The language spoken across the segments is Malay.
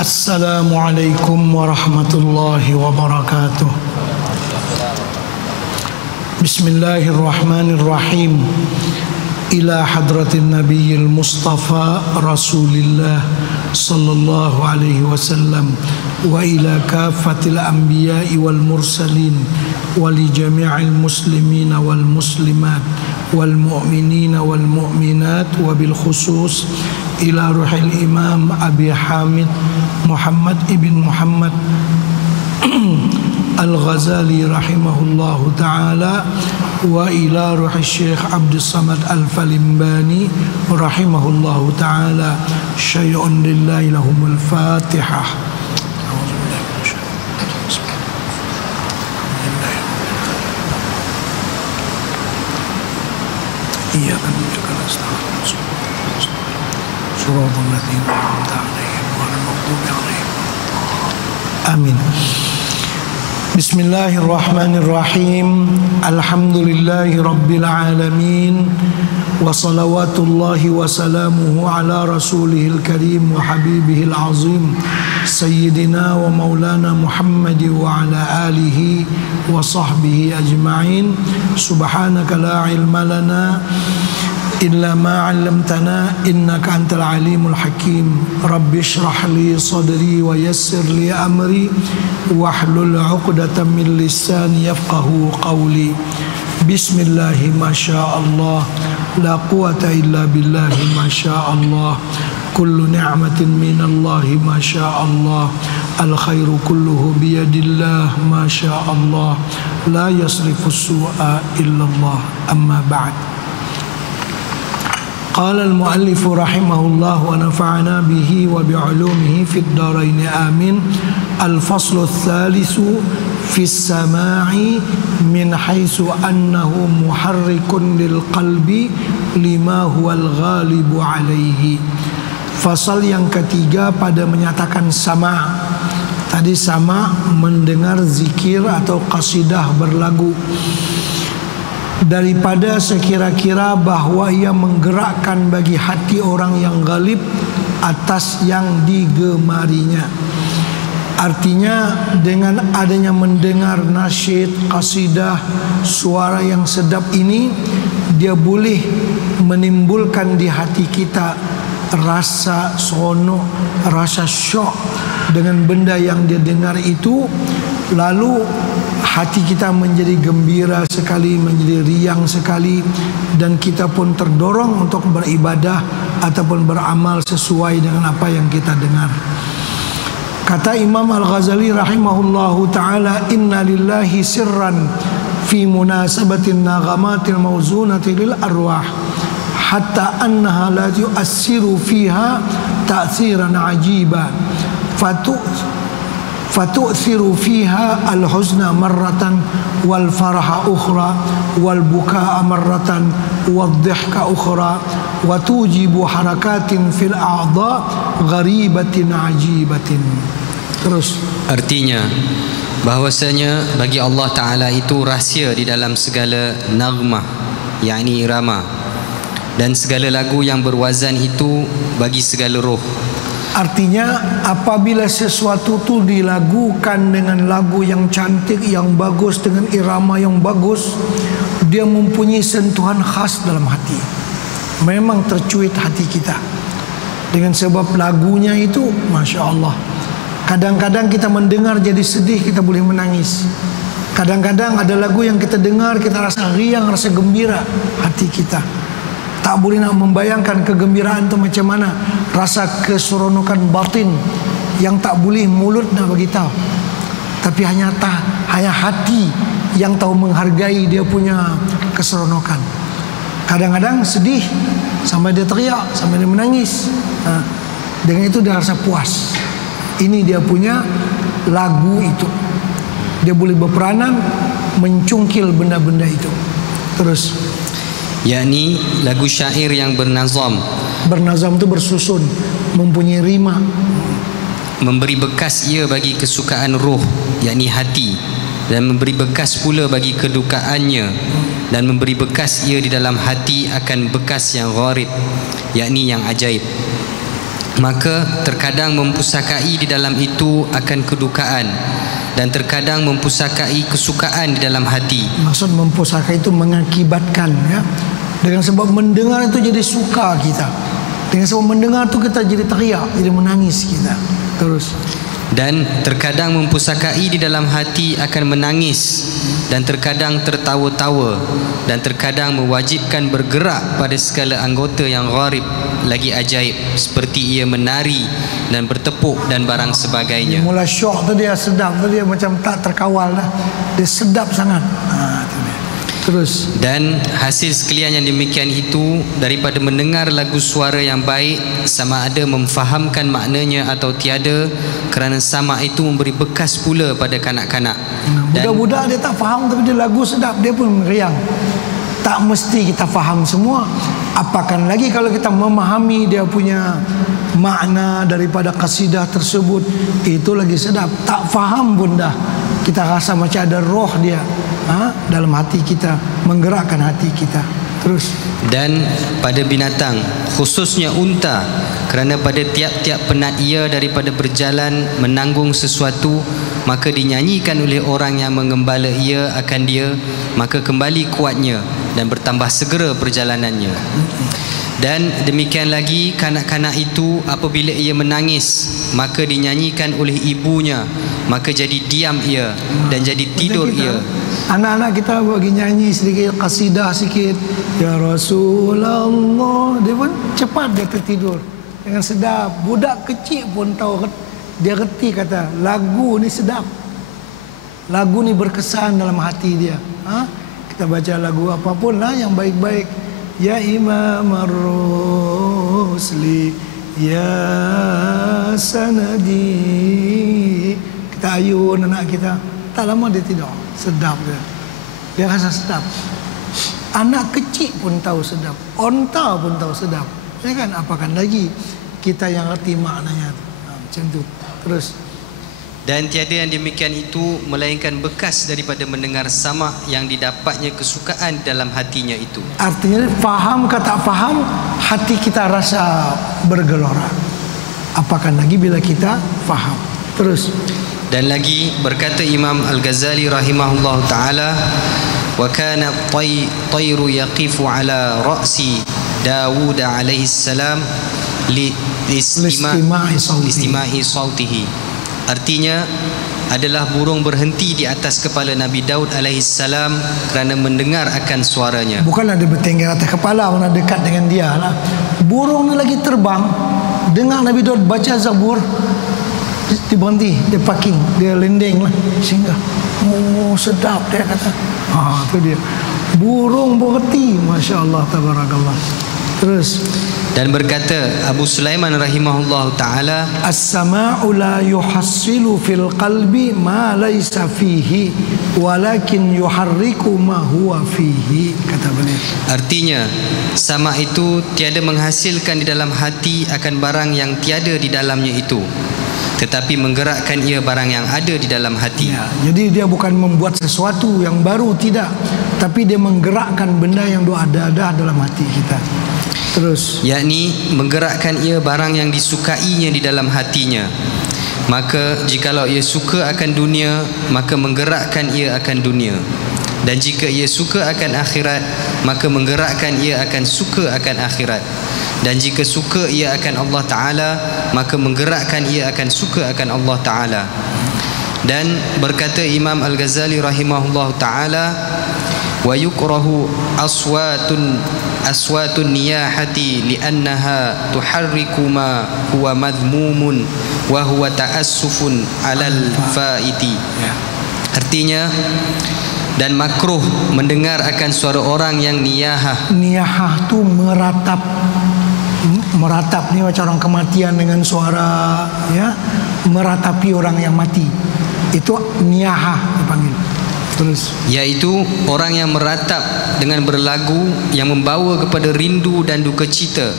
Assalamualaikum warahmatullahi wabarakatuh. Bismillahirrahmanirrahim. Ila hadratin nabiyil mustafa rasulillah sallallahu alaihi wasallam wa ila kafatil anbiya'i wal mursalin wa li jami'il muslimina wal muslimat wal mu'minina wal mu'minat wa bil khusus ila ruhil imam Abi Hamid Muhammad ibn Muhammad Al-Ghazali rahimahullahu ta'ala wa ila ruhi Syekh Abdul Samad Al-Falimbani rahimahullahu ta'ala. Syai'un lillahi lahumul Fatihah. Iya kan juga Suratul ladzina an'amta 'alaihim ghairil maghdubi 'alaihim. Amin. Bismillahirrahmanirrahim. Alhamdulillahi rabbil alamin. Wa salawatullahi wa salamuhu ala rasulihil karim wa habibihil azim Sayyidina wa maulana Muhammad wa ala alihi wa sahbihi ajma'in. Subhanaka la ilma lana illa ma 'allamtana innaka antal alimul hakim. Rabbi shrah li sadri wa yassir li amri wahlul 'uqdatam min lisani yafqahu qawli. Bismillahi masyaallah la quwata illa billahi masyaallah. Kullu ni'matin minallahi masyaallah. Al khairu kulluhu biyadillah masyaallah. La yasrifu su'a illallah. Amma ba'd. Qala al-muallif rahimahullah wa nafa'ana bihi wa bi'ulumihi fid darain amin. Al-faslu ats-tsalitsu fi as-sama'i min haitsu annahu muharrikun lil qalbi lima huwa al-ghalibu alaihi. Fasal yang ketiga pada menyatakan sama'. Tadi sama' mendengar zikir atau qasidah berlagu, daripada sekira-kira bahwa ia menggerakkan bagi hati orang yang galib atas yang digemarinya. Artinya dengan adanya mendengar nasyid, qasidah, suara yang sedap ini, dia boleh menimbulkan di hati kita rasa seronok, rasa syok dengan benda yang dia dengar itu. Lalu hati kita menjadi gembira sekali, menjadi riang sekali, dan kita pun terdorong untuk beribadah ataupun beramal sesuai dengan apa yang kita dengar. Kata Imam Al-Ghazali rahimahullahu ta'ala, inna lillahi sirran fi munasabatin naghamatil mawzunati lil arwah hatta annaha la yu'assiru fiha ta'thiran ajiba fatu'thiru fiha al-huzna marratan wal faraha ukhra wal bukaa marratan wad dhihka ukhra wa tujibu harakatin fil a'dha gharibatin ajibatin. Terus artinya bahwasanya bagi Allah Ta'ala itu rahsia di dalam segala naghmah, yakni irama, dan segala lagu yang berwazan itu bagi segala roh. Artinya apabila sesuatu itu dilagukan dengan lagu yang cantik, yang bagus, dengan irama yang bagus, dia mempunyai sentuhan khas dalam hati. Memang tercuit hati kita dengan sebab lagunya itu, Masya Allah. Kadang-kadang kita mendengar jadi sedih, kita boleh menangis. Kadang-kadang ada lagu yang kita dengar, kita rasa riang, rasa gembira hati kita. Tak boleh nak membayangkan kegembiraan itu macam mana. Rasa keseronokan batin yang tak boleh mulut nak beritahu. Tapi hanya hati yang tahu menghargai dia punya keseronokan. Kadang-kadang sedih sampai dia teriak, sampai dia menangis. Dengan itu dia rasa puas. Ini dia punya lagu itu. Dia boleh berperanan mencungkil benda-benda itu. Terus, yakni lagu syair yang bernazam. Bernazam itu bersusun, mempunyai rima, memberi bekas ia bagi kesukaan roh, yakni hati, dan memberi bekas pula bagi kedukaannya, dan memberi bekas ia di dalam hati akan bekas yang gharib, yakni yang ajaib. maka terkadang mempusakai di dalam itu akan kedukaan, dan terkadang mempusakai kesukaan di dalam hati. Maksud mempusakai itu mengakibatkan, ya. Dengan sebab mendengar itu jadi suka kita. Dengan sebab mendengar itu kita jadi teriak, jadi menangis kita. Terus. Dan terkadang mempusakai di dalam hati akan menangis, dan terkadang tertawa-tawa, dan terkadang mewajibkan bergerak pada segala anggota yang gharib lagi ajaib, seperti ia menari dan bertepuk dan barang sebagainya. Mula syok tu dia sedap tu, dia macam tak terkawal dah. Dia sedap sangat. Itu dia. Terus. Dan hasil sekalian yang demikian itu daripada mendengar lagu suara yang baik, sama ada memfahamkan maknanya atau tiada, kerana sama itu memberi bekas pula pada kanak-kanak. Budak-budak dia tak faham tapi dia lagu sedap, dia pun meriang. Tak mesti kita faham semua. Apakan lagi kalau kita memahami dia punya makna daripada kasidah tersebut, itu lagi sedap. Tak faham pun dah kita rasa macam ada roh dia dalam hati kita, menggerakkan hati kita. Terus. Dan pada binatang, khususnya unta, kerana pada tiap-tiap penat ia daripada berjalan menanggung sesuatu, maka dinyanyikan oleh orang yang mengembala ia akan dia, maka kembali kuatnya dan bertambah segera perjalanannya. Dan demikian lagi kanak-kanak itu apabila ia menangis, maka dinyanyikan oleh ibunya, maka jadi diam ia dan jadi tidur ia. Anak-anak kita bagi nyanyi sedikit, kasidah sikit, ya Rasulullah, dia pun cepat dia tertidur dengan sedap. Budak kecil pun tahu, dia reti kata lagu ni sedap, lagu ni berkesan dalam hati dia. Kita baca lagu apapun lah yang baik-baik, ya Imam Ar-Rusli, ya Sanadi, kita ayun anak kita, tak lama dia tidur. Sedap dia rasa sedap. Anak kecil pun tahu sedap, onta pun tahu sedap, ya kan? Apakan lagi kita yang reti maknanya. Macam tu. Terus. Dan tiada yang demikian itu melainkan bekas daripada mendengar sama yang didapatnya kesukaan dalam hatinya itu. Artinya faham ke tak faham, hati kita rasa bergelora. Apakan lagi bila kita faham. Terus. Dan lagi berkata Imam Al-Ghazali rahimahullah ta'ala, wa kana tayru yaqifu ala ra'si Dawud alaihi salam li istima'i sautihi. Artinya adalah burung berhenti di atas kepala Nabi Daud alaihi salam kerana mendengar akan suaranya. Bukanlah dia bertengger atas kepala, mana dekat dengan dia lah. Burung ni lagi terbang, dengar Nabi Daud baca Zabur, dia berhenti, dia parking, dia landing lah, sehingga sedap dia kata. Itu dia, burung berhenti, Masya Allah, tabarakallah. Terus. Dan berkata Abu Sulaiman rahimahullah ta'ala, as-sama'u la yuhassilu fil qalbi ma laysa fihi walakin yuharriku ma huwa fihi, kata beliau. Artinya, sama itu tiada menghasilkan di dalam hati akan barang yang tiada di dalamnya itu, tetapi menggerakkan ia barang yang ada di dalam hati. Ya, jadi dia bukan membuat sesuatu yang baru, tidak, tapi dia menggerakkan benda yang ada dalam hati kita. Terus, yakni menggerakkan ia barang yang disukainya di dalam hatinya. Maka jikalau ia suka akan dunia, maka menggerakkan ia akan dunia. Dan jika ia suka akan akhirat, maka menggerakkan ia akan suka akan akhirat. Dan jika suka ia akan Allah Ta'ala, maka menggerakkan ia akan suka akan Allah Ta'ala. Dan berkata Imam Al-Ghazali rahimahullah ta'ala, wa yukrahu aswatun niyahati li'annaha tuharriku ma huwa madhmumun wa huwa ta'assufun alal faiti. Artinya, dan makruh mendengar akan suara orang yang niyahah. Niyahah tu meratap. Meratap ni macam orang kematian dengan suara, ya, meratapi orang yang mati. Itu niyahah dipanggil. Terus, yaitu orang yang meratap dengan berlagu yang membawa kepada rindu dan duka cita,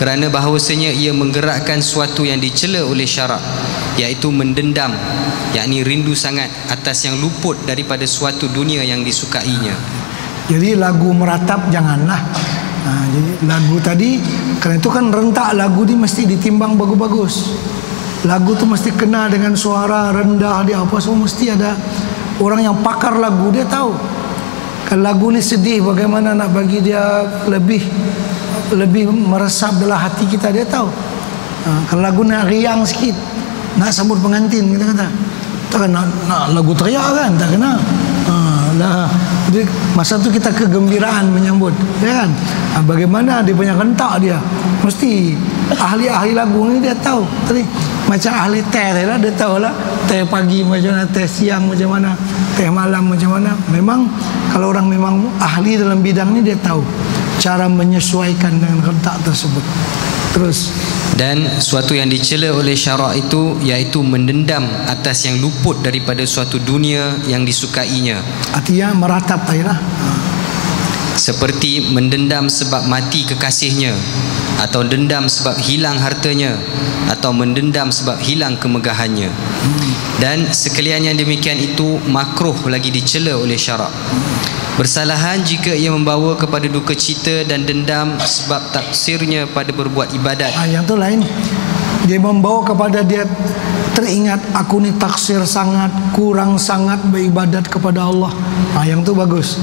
kerana bahawasanya ia menggerakkan suatu yang dicela oleh syarak, yaitu mendendam, yakni rindu sangat atas yang luput daripada suatu dunia yang disukainya. Jadi lagu meratap janganlah. Jadi lagu tadi, karena itu kan rentak lagu ni mesti ditimbang bagus-bagus. Lagu tu mesti kena dengan suara rendah dia apa semua, mesti ada orang yang pakar lagu, dia tahu. Kalau lagu ni sedih, bagaimana nak bagi dia lebih meresap dalam hati kita, dia tahu. Kalau lagu nak riang sikit, nak sambut pengantin, kita kata tak nak lagu teriak kan, tak kena. Jadi masa tu kita kegembiraan menyambut, ya kan? Bagaimana dia punya rentak dia, mesti ahli-ahli lagu ni dia tahu. Tadi macam ahli teh lah, dia tahu lah teh pagi macam mana, teh siang macam mana, teh malam macam mana. Memang kalau orang memang ahli dalam bidang ni, dia tahu cara menyesuaikan dengan rentak tersebut. Terus, dan suatu yang dicela oleh syarak itu iaitu mendendam atas yang luput daripada suatu dunia yang disukainya. Artinya meratap tadi lah. Seperti mendendam sebab mati kekasihnya, atau dendam sebab hilang hartanya, atau mendendam sebab hilang kemegahannya. Dan sekalian yang demikian itu makruh lagi dicela oleh syarak. Bersalahan jika ia membawa kepada duka cita dan dendam sebab taksirnya pada berbuat ibadat. Yang tu lain. Dia membawa kepada dia teringat, aku ni taksir sangat, kurang sangat beribadat kepada Allah. Yang tu bagus.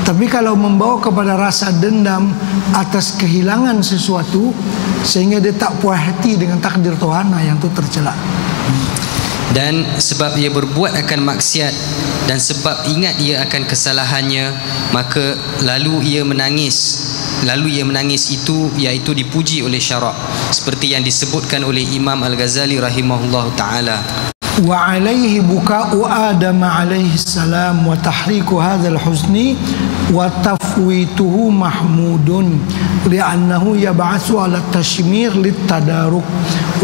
Tapi kalau membawa kepada rasa dendam atas kehilangan sesuatu sehingga dia tak puas hati dengan takdir Tuhan, yang tu tercela. Dan sebab ia berbuat akan maksiat dan sebab ingat ia akan kesalahannya, maka lalu ia menangis itu iaitu dipuji oleh syarak, seperti yang disebutkan oleh Imam Al-Ghazali rahimahullah ta'ala. Wa alaihi buka'u Adam alaihi salam wa tahriku hadzal huzni wa tafwituhu mahmudun li'annahu yab'atsu 'ala tashmir lit-tadaruk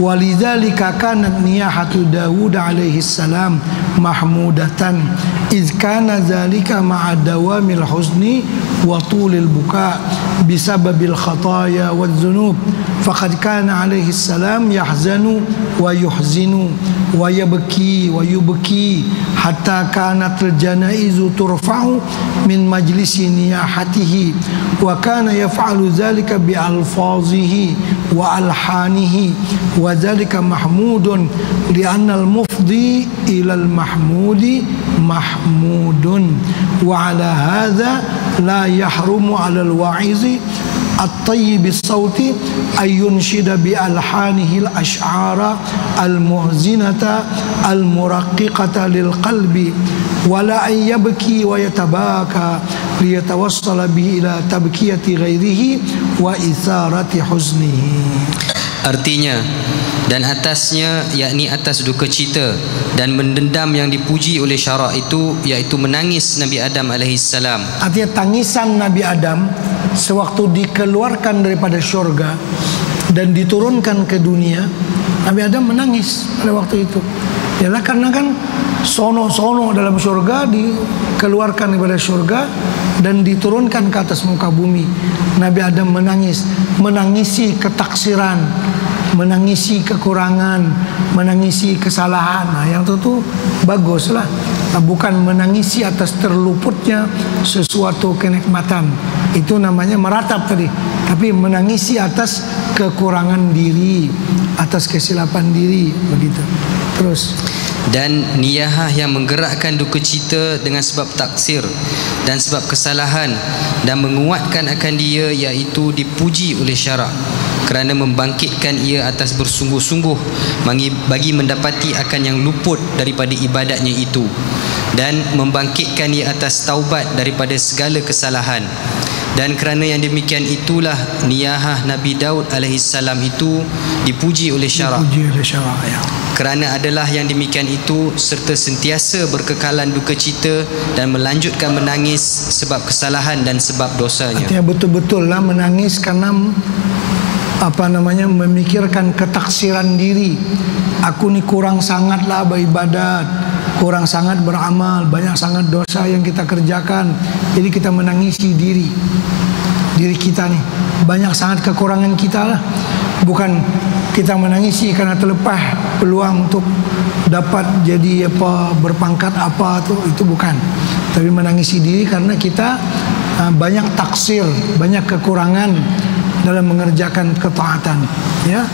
wa lidzalika kanat niyahatu Daud alaihi salam mahmudatan idh kana dzalika ma'a dawamil huzni wa tulil buka' bisababil khataya wadh-dhunub faqad kana alaihi salam yahzanu wa yuhzinu wa yabki wa yubki hatta kanat al-janaizu turfa'u min majlisi niyahatihi wa kana yaf'alu dhalika bi alfazihi wa alhanihi wa dhalika mahmudun li'anna al-mufdi ila al-mahmudi mahmudun wa ala hadha la yahrumu ala al-wa'izi الطيب الصوت أن ينشد بألحانه الأشعار المحزنة المرققة للقلب ولا أن يبكي ويتباكى ليتوصل به إلى تبكية غيره وإثارة حزنه. Artinya, dan atasnya, yakni atas duka cita dan mendendam yang dipuji oleh syarak itu iaitu menangis Nabi Adam AS. Artinya tangisan Nabi Adam sewaktu dikeluarkan daripada syurga dan diturunkan ke dunia, Nabi Adam menangis pada waktu itu. Ialah karena kan sono-sono dalam syurga, dikeluarkan daripada syurga dan diturunkan ke atas muka bumi. Nabi Adam menangis, menangisi ketaksiran, menangisi kekurangan, menangisi kesalahan. Yang itu baguslah. Bukan menangisi atas terluputnya sesuatu kenikmatan. Itu namanya meratap tadi. Tapi menangisi atas kekurangan diri, atas kesilapan diri, begitu. Terus, dan niyahah yang menggerakkan duka cita dengan sebab taksir dan sebab kesalahan dan menguatkan akan dia iaitu dipuji oleh syarak kerana membangkitkan ia atas bersungguh-sungguh bagi mendapati akan yang luput daripada ibadatnya itu dan membangkitkan ia atas taubat daripada segala kesalahan. Dan kerana yang demikian itulah niyahah Nabi Daud alaihissalam itu dipuji oleh syarak. Kerana adalah yang demikian itu serta sentiasa berkekalan duka cita dan melanjutkan menangis sebab kesalahan dan sebab dosanya. Artinya betul-betul lah menangis karena memikirkan ketaksiran diri. Aku ni kurang sangatlah beribadat, kurang sangat beramal, banyak sangat dosa yang kita kerjakan. Jadi kita menangisi diri kita ni, banyak sangat kekurangan kita lah. Bukan kita menangisi karena terlepas peluang untuk dapat jadi apa, berpangkat apa tu, itu bukan. Tapi menangisi diri karena kita banyak taksir, banyak kekurangan dalam mengerjakan ketaatan, ya.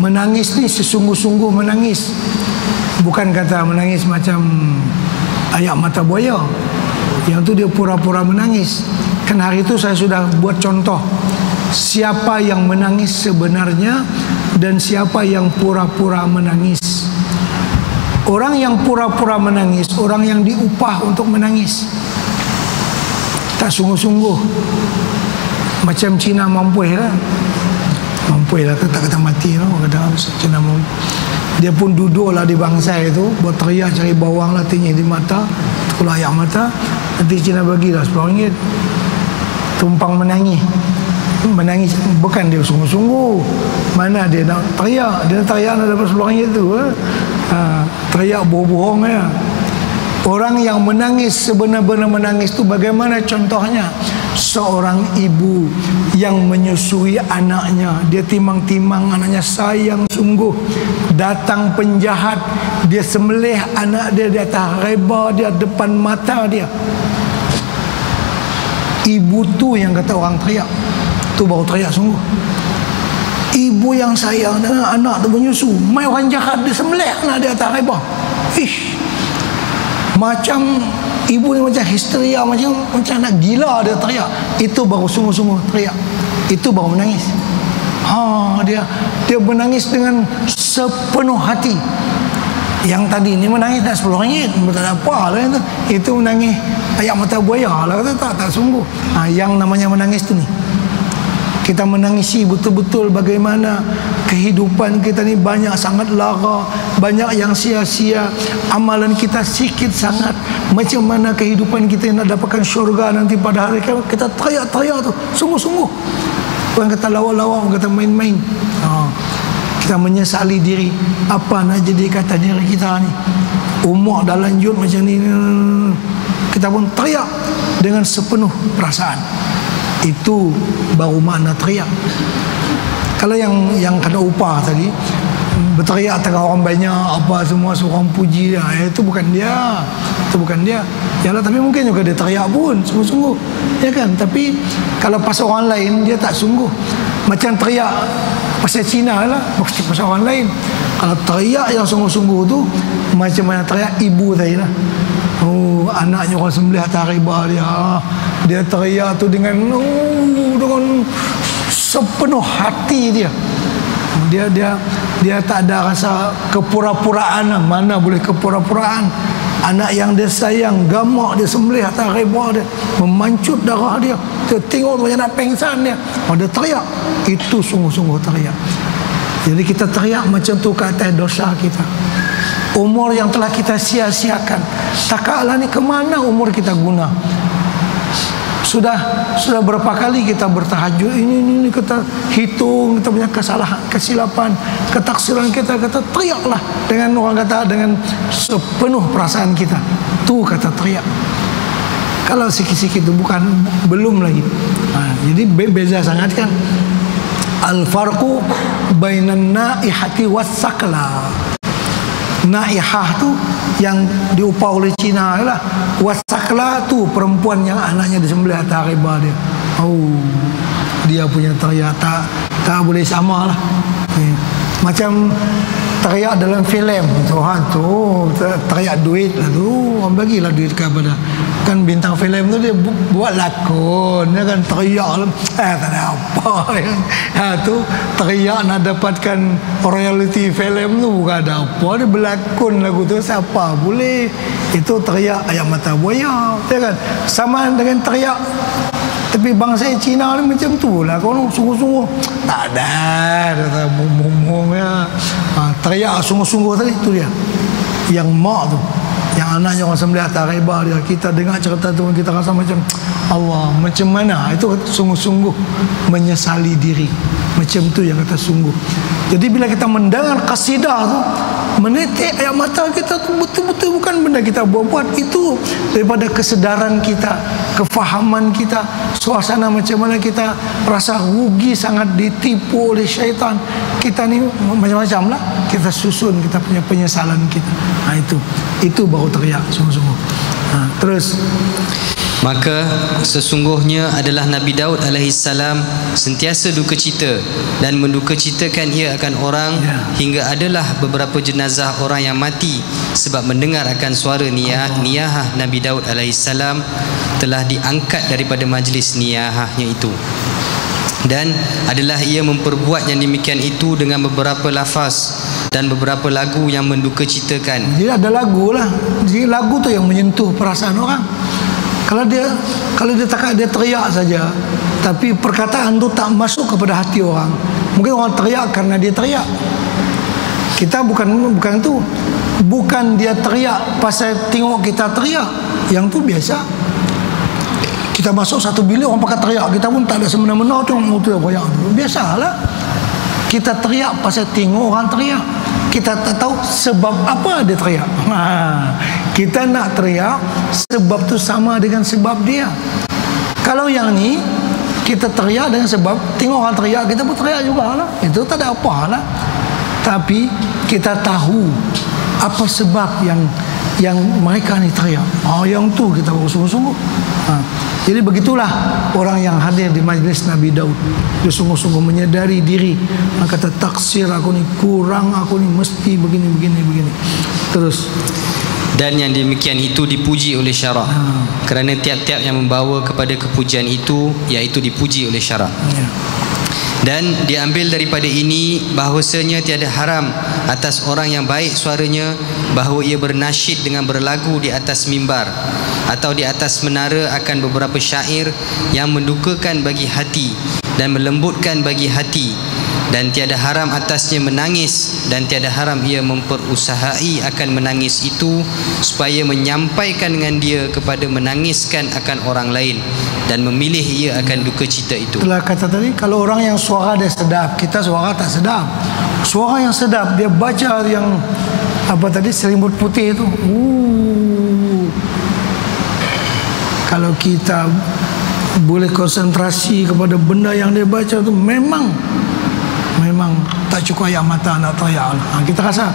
Menangis ni sesungguh-sungguh menangis, bukan kata menangis macam ayak mata buaya. Yang tu dia pura-pura menangis. Kan hari itu saya sudah buat contoh siapa yang menangis sebenarnya dan siapa yang pura-pura menangis. Orang yang pura-pura menangis, orang yang diupah untuk menangis, tak sungguh-sungguh. Macam Cina mampu lah. Mampu lah, tak kata mati lah. Kata Cina mampu. Dia pun duduklah di bangsa itu, buat teriak cari bawang lah, tinggi di mata, tulah ayak mata. Nanti Cina bagilah RM10. Tumpang menangis. Menangis bukan dia sungguh-sungguh. Mana dia nak teriak, dia nak teriak nak dapat RM10 itu. Teriak bohong-bohong ya. Orang yang menangis sebenar-benar menangis itu bagaimana contohnya? Seorang ibu yang menyusui anaknya, dia timang-timang anaknya, sayang sungguh. Datang penjahat, dia sembelih anak dia di atas reba dia, depan mata dia. Ibu tu yang kata orang teriak, tu baru teriak sungguh. Ibu yang sayang dengan anak tu menyusu, mai orang jahat dia sembelih anak dia atas reba. Ish, macam ibu ni macam histeria, macam nak gila dia teriak. Itu baru sungguh-sungguh teriak. Itu baru menangis. Dia menangis dengan sepenuh hati. Yang tadi ni menangis tak RM10, tak ada apa lah itu. Itu menangis ayak mata buaya lah, kata tak sungguh. Yang namanya menangis tu ni, kita menangisi betul-betul bagaimana kehidupan kita ni banyak sangat lara, banyak yang sia-sia, amalan kita sikit sangat. Macam mana kehidupan kita nak dapatkan syurga nanti pada hari kiamat, kita teriak-teriak tu sungguh-sungguh. Bukan kata lawa-lawa, bukan kata main-main. Kita menyesali diri, apa nak jadi kata diri kita ni. Umur dah lanjut macam ni, kita pun teriak dengan sepenuh perasaan. Itu baru makna teriak. Kalau yang kena upah tadi, berteriak tengah orang banyak, apa semua orang puji dia, itu bukan dia. Itu bukan dia. Yalah, tapi mungkin juga dia teriak pun sungguh-sungguh, ya kan? Tapi kalau pasal orang lain, dia tak sungguh. Macam teriak pasal Cina lah, mesti pasal orang lain. Kalau teriak yang sungguh-sungguh tu, macam mana teriak ibu tadi lah. Anaknya orang sembelih atas riba dia. Dia teriak tu dengan sepenuh hati dia. Dia tak ada rasa kepura-puraan. Mana boleh kepura-puraan? Anak yang dia sayang, gamak dia sembelih atas riba dia, memancut darah dia. Dia tengok macam nak pengsan dia. Dia teriak. Itu sungguh-sungguh teriak. Jadi kita teriak macam tu ke atas dosa kita. Umur yang telah kita sia-siakan. Takaklah ni kemana umur kita guna. Sudah berapa kali kita bertahajud, ini kita hitung kita punya kesalahan, kesilapan, ketaksiran kita teriaklah dengan orang kata dengan sepenuh perasaan kita. Tu kata teriak. Kalau sikit-sikit itu belum lagi. Jadi beza sangat kan. Al-farqu bainan naihati was-sakla. Naihah tu yang diupah oleh Cina lah. Wasakla tu perempuan yang anaknya disembelih atas riba dia. Dia punya teriak tak boleh sama lah. Macam teriak dalam filem Tuhan tu, teriak duit lah tu, orang bagilah duit kepada kan bintang filem tu, dia buat lakon, dia kan teriak lah, tak ada apa tu teriak nak dapatkan royalty filem tu, bukan ada apa, dia berlakon lagu tu, siapa boleh. Itu teriak ayam mata buaya, ya kan, sama dengan teriak. Tapi bangsa Cina ni macam tu lah. Kalau sungguh-sungguh tak ada, dia mung-mung ya. Teriak sungguh-sungguh tadi tu dia. Yang mak tu, yang anaknya orang sembelih atas riba dia. Kita dengar cerita tu, kita rasa macam Allah, macam mana? Itu sungguh-sungguh menyesali diri. Macam tu yang kata sungguh. Jadi bila kita mendengar kasidah tu, menitik air mata kita tu betul-betul bukan benda kita buat-buat. Itu daripada kesedaran kita, kefahaman kita, suasana macam mana kita rasa rugi sangat, ditipu oleh syaitan. Kita ni macam-macam lah. kita susun kita punya penyesalan kita. Itu baru teriak sungguh-sungguh. Terus maka sesungguhnya adalah Nabi Daud alaihissalam sentiasa duka cita dan menduka citakan ia akan orang, hingga adalah beberapa jenazah orang yang mati sebab mendengar akan suara niyahah Nabi Daud alaihissalam telah diangkat daripada majlis niyahahnya itu. Dan adalah ia memperbuat yang demikian itu dengan beberapa lafaz dan beberapa lagu yang menduka citakan. Jadi ada lagu lah. Jadi lagu tu yang menyentuh perasaan orang. Kalau dia teriak saja, tapi perkataan tu tak masuk kepada hati orang. Mungkin orang teriak karena dia teriak. Kita bukan itu. Bukan dia teriak pasal tengok kita teriak. Yang tu biasa. Kita masuk satu bilik orang pakai teriak, kita pun tak ada semena-mena tu teriak. Biasalah. Kita teriak pasal tengok orang teriak. Kita tak tahu sebab apa dia teriak. Kita nak teriak sebab tu sama dengan sebab dia. Kalau yang ni kita teriak dengan sebab tengok orang teriak, kita pun teriak jugalah. Itu tak ada apa lah. Tapi kita tahu apa sebab yang mereka ni teriak. Yang tu kita bersungguh-sungguh. Jadi begitulah orang yang hadir di majlis Nabi Daud. Dia sungguh-sungguh menyedari diri. Dia kata taksir aku ni, kurang aku ni, mesti begini. Terus dan yang demikian itu dipuji oleh syarak. Kerana tiap-tiap yang membawa kepada kepujian itu, iaitu dipuji oleh syarak. Dan diambil daripada ini bahawasanya tiada haram atas orang yang baik suaranya bahawa ia bernasyid dengan berlagu di atas mimbar atau di atas menara akan beberapa syair yang mendukakan bagi hati dan melembutkan bagi hati, dan tiada haram atasnya menangis, dan tiada haram ia memperusahai akan menangis itu supaya menyampaikan dengan dia kepada menangiskan akan orang lain dan memilih ia akan duka cita itu. Telah kata tadi, kalau orang yang suara dia sedap, kita suara tak sedap. Suara yang sedap, dia baca yang apa tadi, selimut putih itu. Kalau kita boleh konsentrasi kepada benda yang dia baca tu, memang tak cukup ayam mata nak teriak. Kita rasa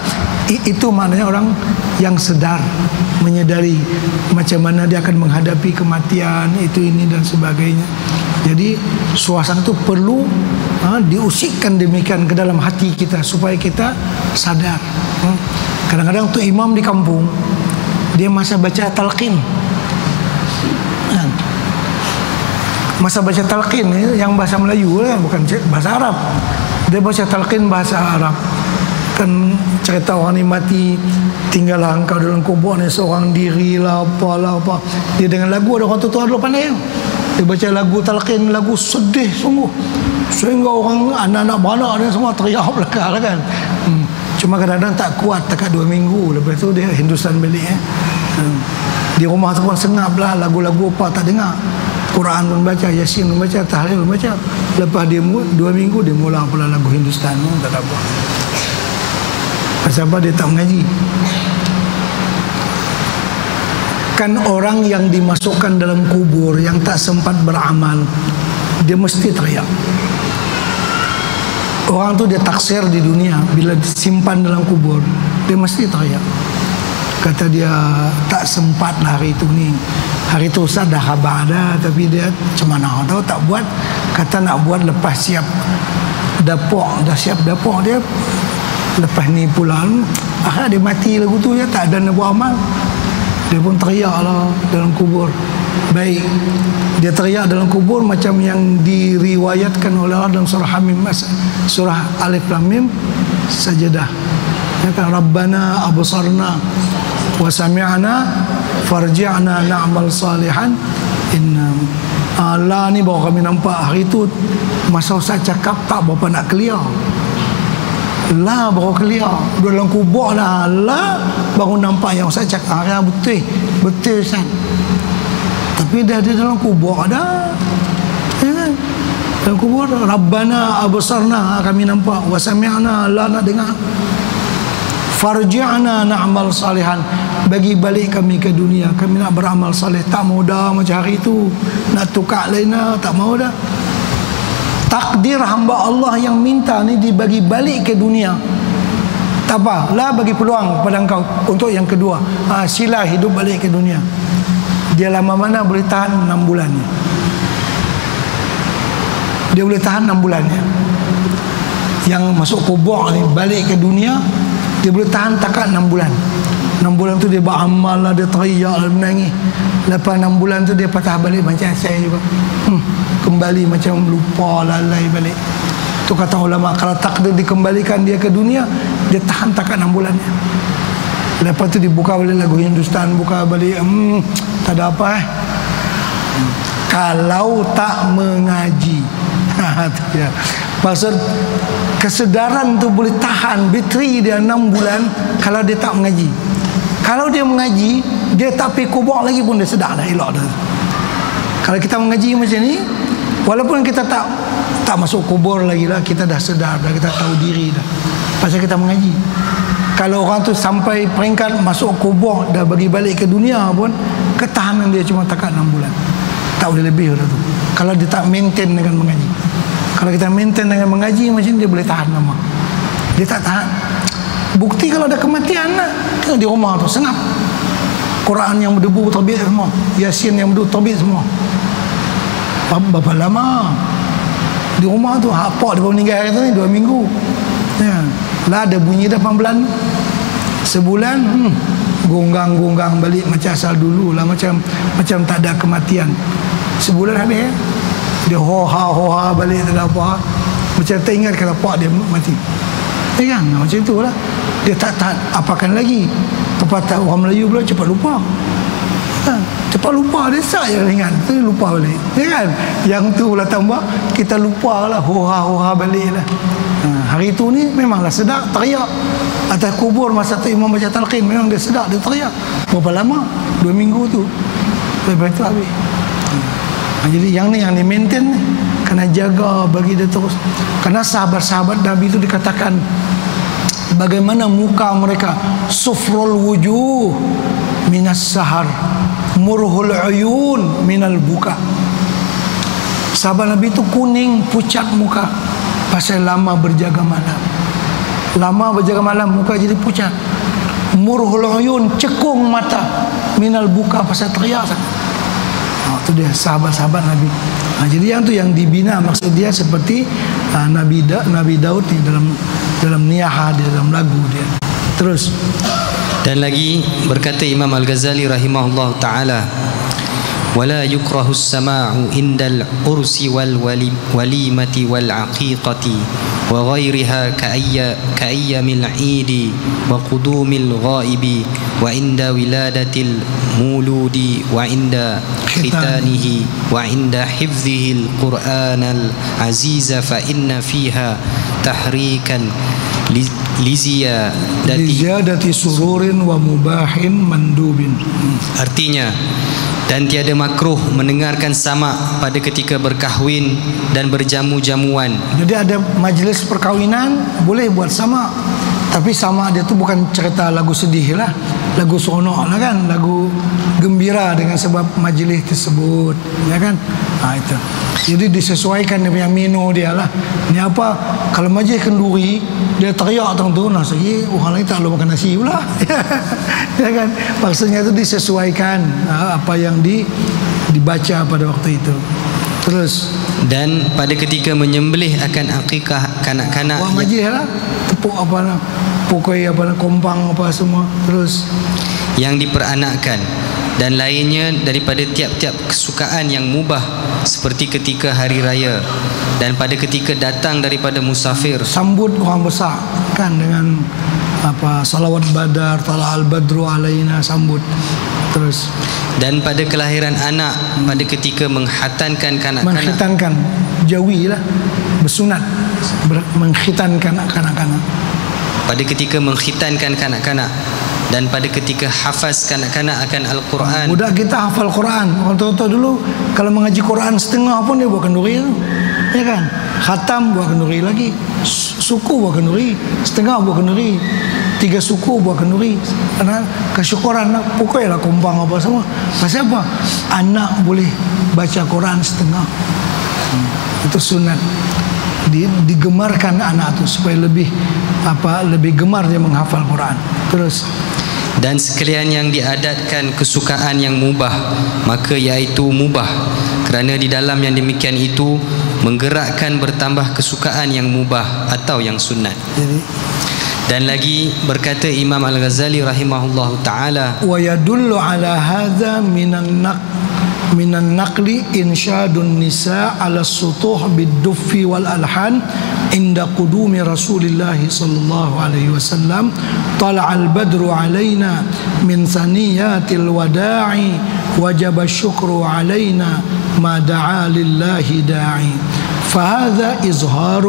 itu maknanya orang yang sedar, menyedari macam mana dia akan menghadapi kematian, itu ini dan sebagainya. Jadi suasana itu perlu diusikkan demikian ke dalam hati kita supaya kita sadar. Kadang-kadang tu imam di kampung dia masa baca talqin. Masa baca talqin yang bahasa Melayu lah, bukan bahasa Arab. Dia baca talqin bahasa Arab. Kan cerita orang ni mati, tinggallah engkau dalam kubur ni seorang diri lah, apa. Dia dengan lagu, ada orang tua dulu pandai. Dia baca lagu talqin, lagu sedih sungguh. Sehingga orang anak-anak beranak dia semua teriak belakang lah kan. Cuma kadang-kadang tak kuat, takat 2 minggu. Lepas tu dia Hindustan balik. Di rumah tu pun sengap lah, lagu-lagu apa tak dengar. Quran pun baca, Yasin pun baca, Tahlil pun baca. Lepas dia 2 minggu dia mula pula lagu Hindustan, tak ada apa. Pasal apa? Dia tak mengaji. Kan orang yang dimasukkan dalam kubur yang tak sempat beramal, dia mesti teriak. Orang tu dia taksir di dunia, bila disimpan dalam kubur dia mesti teriak. Kata dia tak sempat lah hari itu ni. Hari tu Ustaz dah khabar ada, tapi dia macam mana tahu tak buat. Kata nak buat lepas siap dapur, dah siap dapur dia. Lepas ni pula akhirnya dia mati lagu tu, dia tak ada nak buat amal. Dia pun teriak lah dalam kubur. Baik, dia teriak dalam kubur macam yang diriwayatkan oleh Allah dalam surah Hamim, surah Alif Lam Mim Sajadah. Kata Rabbana absarna wa sami'na farji'na na'mal salihan inna Allah ni baru kami nampak. Hari tu masa Ustaz cakap tak berapa nak clear, lah baru clear dalam kubur lah baru nampak yang Ustaz cakap. Betul Ustaz, tapi dah ada dalam kubur ada kan? Dalam kubur Rabbana absarna, kami nampak, wa sami'na, la nak dengar, farji'na na'mal salihan, bagi balik kami ke dunia, kami nak beramal saleh. Tak mau dah macam hari itu nak tukar lain dah, tak mau dah. Takdir hamba Allah yang minta ni dibagi balik ke dunia. Tak apa, lah bagi peluang kepada engkau untuk yang kedua. Sila hidup balik ke dunia. Dia lama mana boleh tahan 6 bulan. Dia boleh tahan 6 bulan. Yang masuk kubur ni balik ke dunia, dia boleh tahan takat 6 bulan. 6 bulan tu dia beramal lah, dia teriak lah, menangis. Lepas 6 bulan tu dia patah balik macam saya juga. Kembali macam lupa, lalai balik. Tu kata ulama, kalau takdir dikembalikan dia ke dunia, dia tahan takat 6 bulan. Lepas tu dibuka balik lagu Hindustan, buka balik, tak ada apa kalau tak mengaji. Maksud kesedaran tu boleh tahan bateri dia 6 bulan kalau dia tak mengaji. Kalau dia mengaji, dia tak pergi kubur lagi pun dia sedar dah, elok dah. Kalau kita mengaji macam ni, walaupun kita tak masuk kubur lagi lah, kita dah sedar dah, kita tahu diri dah, pasal kita mengaji. Kalau orang tu sampai peringkat masuk kubur dah bagi balik ke dunia pun, ketahanan dia cuma takat 6 bulan, tak boleh lebih dah tu. Kalau dia tak maintain dengan mengaji. Kalau kita maintain dengan mengaji macam ni, dia boleh tahan lama. Dia tak tahan. Bukti kalau ada kematian lah, di rumah tu senap. Quran yang berdebu terbit semua, Yasin yang berdebu terbit semua. Berapa lama di rumah tu? Apa dia baru meninggal kata ni 2 minggu ya. Lah ada bunyi dah pelan-pelan. Sebulan gonggang balik macam asal dulu lah, macam tak ada kematian. Sebulan habis ya. Dia hoha balik, tak ada apa, macam tak ingat kalau pak dia mati. Ya kan, macam itulah. Dia tak apakan lagi. Pepatah orang Melayu pula cepat lupa. Cepat lupa, dia saya ingat, dia lupa balik. Ya kan? Yang tu pula tambah, kita lupa lah, hoha balik lah. Hari tu ni memanglah sedar, teriak atas kubur masa tu imam baca talqin, memang dia sedar, dia teriak. Berapa lama? 2 minggu tu. Lepas tu habis. Jadi yang ni yang di maintain ni, kena jaga bagi dia terus. Karena sahabat-sahabat Nabi itu dikatakan bagaimana muka mereka, sufrul wujuh minas sahar, murhul uyun minal buka. Sahabat Nabi itu kuning pucat muka pasal lama berjaga malam. Lama berjaga malam muka jadi pucat. Murhul uyun, cekung mata, minal buka pasal teriak. Itu dia sahabat-sahabat Nabi. Jadi yang tu yang dibina, maksud dia seperti Nabi Daud ni dalam niyaha dia, dalam lagu dia. Terus. Dan lagi berkata Imam Al-Ghazali rahimahullah ta'ala, wala yukrahu as-sama'u indal ursi wal walimati wal aqiqati wa ghairiha ka'ayyamil 'idi wa qudumil ghaibi wa inda wiladatil muludi wa inda khitanihi wa inda hifdhihi al-Qur'anal aziza fa inna fiha tahrikan liziyadati sururin wa mubahin mandubin. Artinya, dan tiada makruh mendengarkan samak pada ketika berkahwin dan berjamu-jamuan. Jadi ada majlis perkahwinan boleh buat samak, tapi samak dia tu bukan cerita lagu sedih lah, lagu seronok lah kan, lagu gembira dengan sebab majlis tersebut, ya kan? Itu. Jadi disesuaikan dia punya menu dia lah. Ni apa? Kalau majlis kenduri, dia teriak tu, nasi orang lain tak perlu makan nasi pula. Ya kan? Maksudnya itu disesuaikan apa yang dibaca pada waktu itu. Terus. Dan pada ketika menyembelih akan akikah kanak-kanak, wah majlis lah, tepuk apa nak, pokoi apa nak, kompang apa semua. Terus yang diperanakkan dan lainnya daripada tiap-tiap kesukaan yang mubah, seperti ketika hari raya dan pada ketika datang daripada musafir. Sambut orang besar kan dengan apa, salawat badar, tala al-badru alaina, sambut. Terus. Dan pada kelahiran anak, pada ketika mengkhitankan kanak-kanak. Mengkhitankan, jawi lah, bersunat, mengkhitankan kanak-kanak. Pada ketika mengkhitankan kanak-kanak dan pada ketika hafaz kanak-kanak akan Al-Quran. Budak kita hafal Quran. Orang tua dulu kalau mengaji Quran setengah pun dia buat kenduri tu. Ya kan? Khatam buat kenduri lagi. Suku buat kenduri, setengah buat kenduri. 3 suku buat kenduri. Karena kesyukuran lah, pokoknya kompang apa semua. Pasal apa? Anak boleh baca Quran setengah. Itu sunat. Digemarkan anak tu supaya lebih lebih gemar dia menghafal Quran. Terus, dan sekalian yang diadatkan kesukaan yang mubah, maka iaitu mubah, kerana di dalam yang demikian itu menggerakkan bertambah kesukaan yang mubah atau yang sunat. jadi Dan lagi berkata Imam Al-Ghazali rahimahullahu taala, wa yadullu ala hadza minan naqli insyadun nisa ala sutuh bid-duffi wal alhan inda qudumi Rasulillah sallallahu alaihi wasallam tala'al badru alaina min thaniyatil wada'i wajaba syukru alaina ma da'a lillahi da'i. فهذا إظهار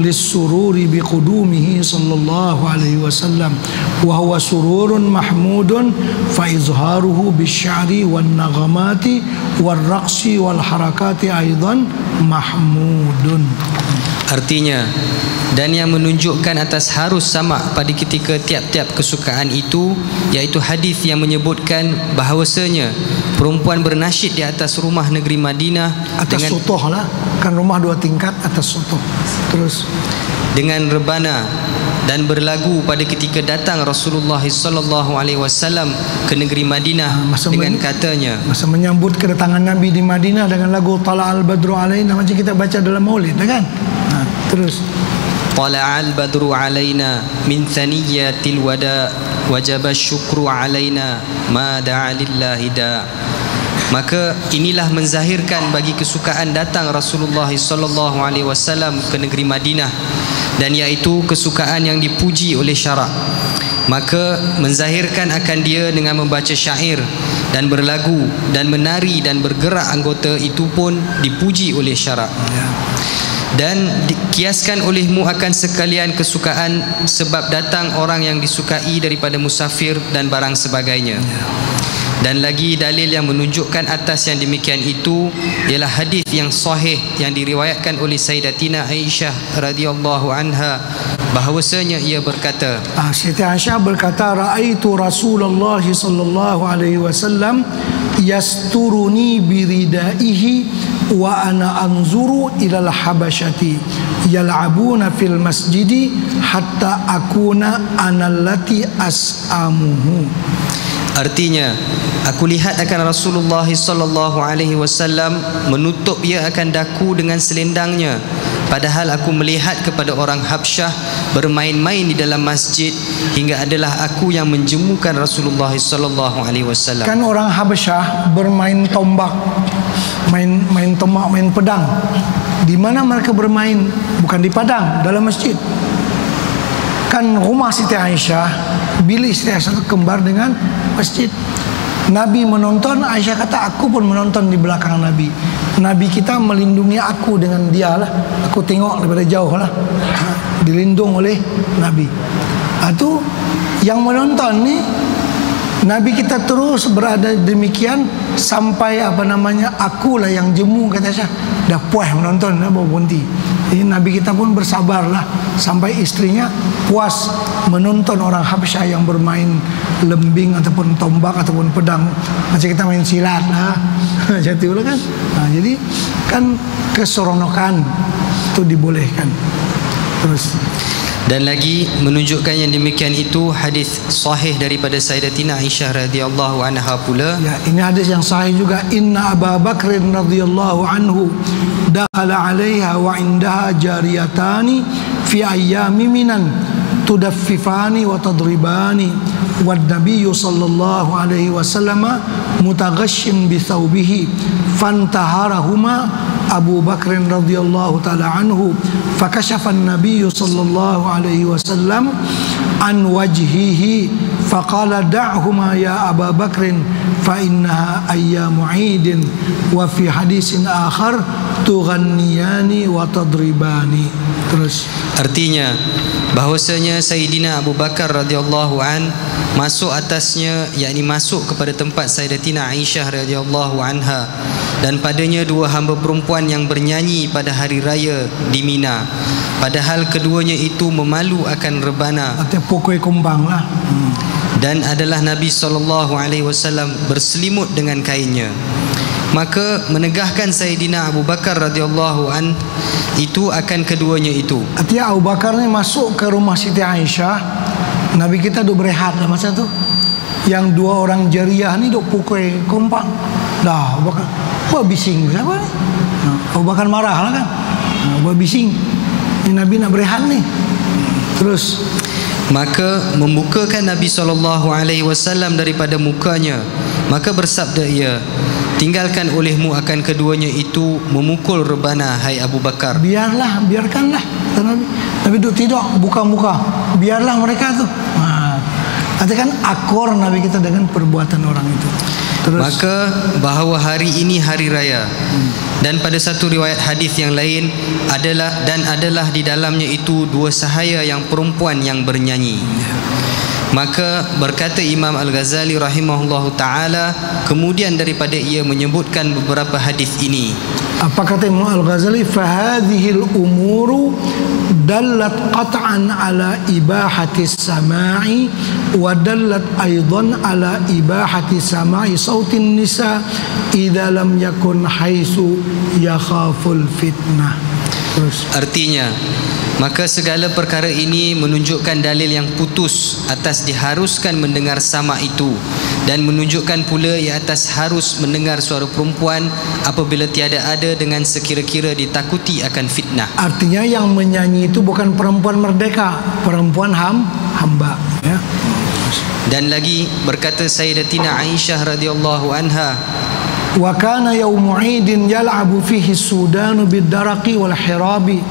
للسرور بقدومه صلى الله عليه وسلم وهو سرور محمود فإظهاره بالشعر والنغمات والرقص والحركات أيضا محمود. Artinya, dan yang menunjukkan atas harus sama pada ketika tiap-tiap kesukaan itu, iaitu hadis yang menyebutkan bahawasanya perempuan bernasyid di atas rumah negeri Madinah atas sutuh lah, kan rumah 2 tingkat atas sutuh. Terus dengan rebana dan berlagu pada ketika datang Rasulullah sallallahu alaihi wasallam ke negeri Madinah dengan katanya, masa menyambut kedatangan Nabi di Madinah dengan lagu Tala'al Badru Alaina, macam kita baca dalam Maulid, kan? Terus Tala'al badru alaina min thaniyatil wada wajaba syukru alaina ma da'a lillahi da. Maka inilah menzahirkan bagi kesukaan datang Rasulullah sallallahu alaihi wasallam ke negeri Madinah, dan iaitu kesukaan yang dipuji oleh syarak. Maka menzahirkan akan dia dengan membaca syair dan berlagu dan menari dan bergerak anggota itu pun dipuji oleh syarak. Dan dikiaskan olehmu akan sekalian kesukaan sebab datang orang yang disukai daripada musafir dan barang sebagainya. Dan lagi dalil yang menunjukkan atas yang demikian itu ialah hadis yang sahih yang diriwayatkan oleh Sayyidatina Aisyah radhiyallahu anha, bahawasanya ia berkata, Siti Aisyah berkata, raaitu Rasulullah sallallahu alaihi wasallam yasturuni biridaihi wa ana anzuru ilal habasyati yal'abuna fil masjidi hatta akuna anallati as'amuhu. Artinya, aku lihat akan Rasulullah sallallahu alaihi wasallam menutup ia akan daku dengan selendangnya, padahal aku melihat kepada orang Habsyah bermain-main di dalam masjid hingga adalah aku yang menjemukan Rasulullah sallallahu alaihi wasallam. Kan orang Habsyah bermain tombak, main tombak, main pedang. Di mana mereka bermain? Bukan di padang, dalam masjid. Kan rumah Siti Aisyah, bilik Siti Aisyah itu kembar dengan masjid. Nabi menonton, Aisyah kata aku pun menonton di belakang Nabi. Nabi kita melindungi aku dengan dia lah. Aku tengok daripada jauh lah, dilindung oleh Nabi. Itu yang menonton ni, Nabi kita terus berada demikian sampai akulah yang jemu, kata Aisyah. Dah puas menonton, dah bawa berhenti. Jadi Nabi kita pun bersabarlah sampai istrinya puas menonton orang Habsyah yang bermain lembing ataupun tombak ataupun pedang, macam kita main silat lah. Macam itulah kan. Jadi kan keseronokan itu dibolehkan. Terus dan lagi menunjukkan yang demikian itu hadis sahih daripada Sayyidatina Aisyah radhiyallahu anha pula. Ya, ini hadis yang sahih juga. Inna Abu Bakr radhiyallahu anhu dakhala 'alaiha wa 'indaha jariyatani fi ayyami minan tudaffifani wa tadribani wa an-nabiyyu sallallahu alaihi wasallam mutaghashshin bi thawbihi fantaharahuma Abu Bakr radhiyallahu taala anhu fakashafa an-nabiy sallallahu alaihi wasallam an wajhihi faqala da'huma ya Abu Bakr fa innaha ayyamu 'idin wa fi hadisin akhar tughanniyani wa tadribani. Terus artinya bahwasanya Sayyidina Abu Bakar radhiyallahu an masuk atasnya, yakni masuk kepada tempat Sayyidatina Aisyah radhiyallahu anha, dan padanya 2 hamba perempuan yang bernyanyi pada hari raya di Mina, padahal keduanya itu memalu akan rebana. Artinya pokok kumbang lah. Dan adalah Nabi SAW berselimut dengan kainnya. Maka menegahkan Sayyidina Abu Bakar radhiyallahu an itu akan keduanya itu. Artinya Abu Bakar ni masuk ke rumah Siti Aisyah, Nabi kita duk berehat lah masa tu. Yang dua orang jariah ni duk pukul kompak. Dah Abu Bakar, buat bising siapa ni? Abu Bakar marah lah kan. Buat bising. Ni Nabi nak berehat ni. Terus maka membukakan Nabi SAW daripada mukanya. Maka bersabda ia, tinggalkan olehmu akan keduanya itu memukul rebana, hai Abu Bakar. Biarkanlah. Nabi duduk tidur, buka muka. Biarlah mereka tu. Artinya kan akor Nabi kita dengan perbuatan orang itu. Terus, maka bahawa hari ini hari raya, dan pada satu riwayat hadis yang lain adalah di dalamnya itu dua sahaya yang perempuan yang bernyanyi. Maka berkata Imam Al-Ghazali rahimahullahu ta'ala, kemudian daripada ia menyebutkan beberapa hadis ini. Apa kata Imam Al-Ghazali? Fahadhil umuru dallat qat'an ala ibahati sama'i wa dallat aidan ala ibahati sama'i sautin nisa idza lam yakun haitsu yakhaful fitnah. Terus, artinya, maka segala perkara ini menunjukkan dalil yang putus atas diharuskan mendengar sama itu, dan menunjukkan pula ia atas harus mendengar suara perempuan apabila tiada ada dengan sekira-kira ditakuti akan fitnah. Artinya yang menyanyi itu bukan perempuan merdeka, perempuan hamba, ya. Dan lagi berkata Sayyidatina Aisyah radhiyallahu anha, wa kana yawmu 'idin yal'abu fihi as-sudanu bid-daraqi wal hirabi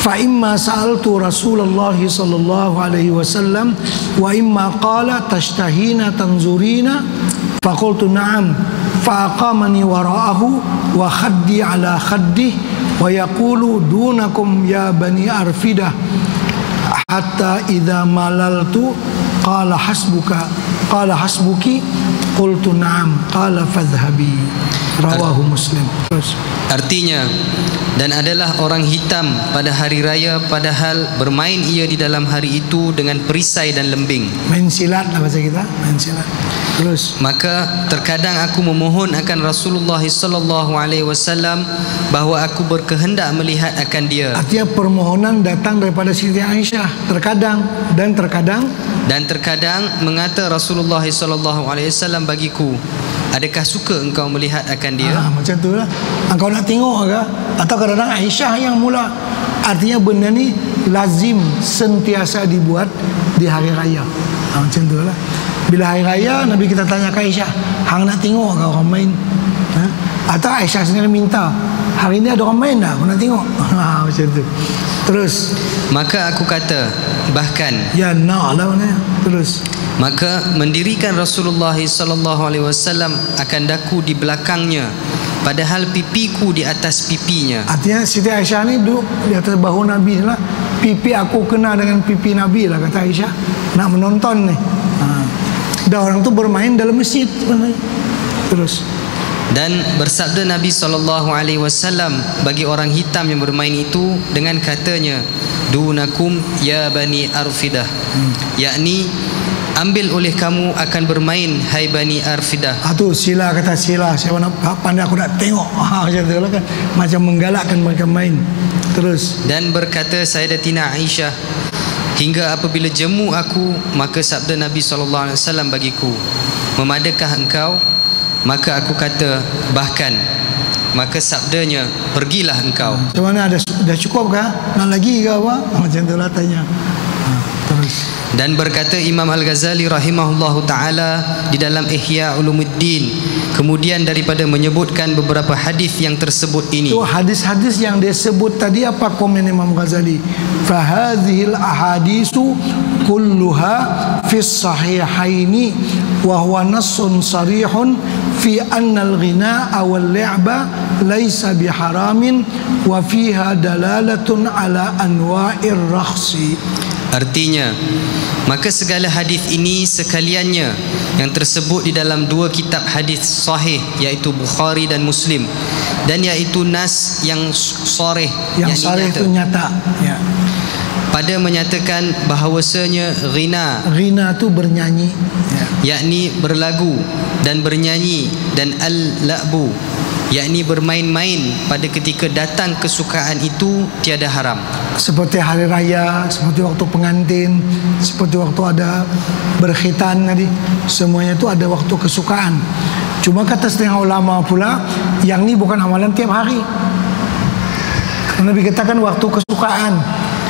fa imma sa'altu Rasulullah sallallahu alaihi wasallam wa imma qala tashtahina tanzurina fa qultu na'am fa aqamani wara'ahu wa khaddi ala khaddi wa yaqulu dunakum ya bani arfidah hatta idza malaltu qala hasbuki qultu na'am qala fadhhabi, rawahu Muslim. Terus, artinya, dan adalah orang hitam pada hari raya padahal bermain ia di dalam hari itu dengan perisai dan lembing. Main silat lah bahasa kita, main silat. Terus, maka terkadang aku memohon akan Rasulullah sallallahu alaihi wasallam bahawa aku berkehendak melihat akan dia. Artinya permohonan datang daripada Siti Aisyah terkadang mengata Rasulullah sallallahu alaihi wasallam bagiku, adakah suka engkau melihat akan dia? Macam tu lah. Engkau nak tengok ke? Atau kadang-kadang Aisyah yang mula. Artinya benda ni lazim sentiasa dibuat di hari raya. Macam tu lah. Bila hari raya, Nabi kita tanya ke Aisyah, hang nak tengok ke orang main? Atau Aisyah sendiri minta, hari ni ada orang main dah, aku nak tengok. Macam tu. Terus, maka aku kata, bahkan ya nak lah mana. Terus, maka mendirikan Rasulullah sallallahu alaihi wasallam akan daku di belakangnya, padahal pipiku di atas pipinya. Artinya Siti Aisyah ni duduk di atas bahu Nabi lah. Pipi aku kena dengan pipi Nabi lah, kata Aisyah. Nak menonton ni. Dah orang tu bermain dalam masjid sebenarnya. Terus, dan bersabda Nabi SAW bagi orang hitam yang bermain itu dengan katanya, dunakum ya bani arfidah, yakni ambil oleh kamu akan bermain hai bani arfidah. Tu sila, kata sila, siapa nak pandai aku nak tengok. Macam tu lah kan, macam menggalakkan mereka main. Terus, dan berkata Sayyidatina Aisyah, hingga apabila jemu aku, maka sabda Nabi SAW bagiku, memadakah engkau? Maka aku kata, bahkan. Maka sabdanya, pergilah engkau. Macam mana, dah cukup kah? Nak lagi ke apa? Macam tu lah tanya. Terus, dan berkata Imam Al-Ghazali rahimahullahu ta'ala di dalam Ihya Ulumuddin, kemudian daripada menyebutkan beberapa hadis yang tersebut ini. Itu hadis-hadis yang dia sebut tadi, apa komen Imam Ghazali? Fahadhil ahadisu kulluha fis sahihaini wa huwa nassun sarihun fi anna al-ghina'a wal li'ba laysa biharamin wa fiha dalalatun ala anwa'ir rakhsi. Artinya, maka segala hadis ini sekaliannya yang tersebut di dalam dua kitab hadis sahih, iaitu Bukhari dan Muslim, dan iaitu nas yang sharih, yang sharih itu nyata, ya. pada menyatakan bahawasanya ghina tu bernyanyi, yakni berlagu dan bernyanyi, dan al-la'bu yakni bermain-main pada ketika datang kesukaan itu tiada haram. Seperti hari raya, seperti waktu pengantin, seperti waktu ada berkhitan tadi, semuanya itu ada waktu kesukaan. Cuma kata setengah ulama pula, yang ini bukan amalan tiap hari. Karena Nabi katakan waktu kesukaan.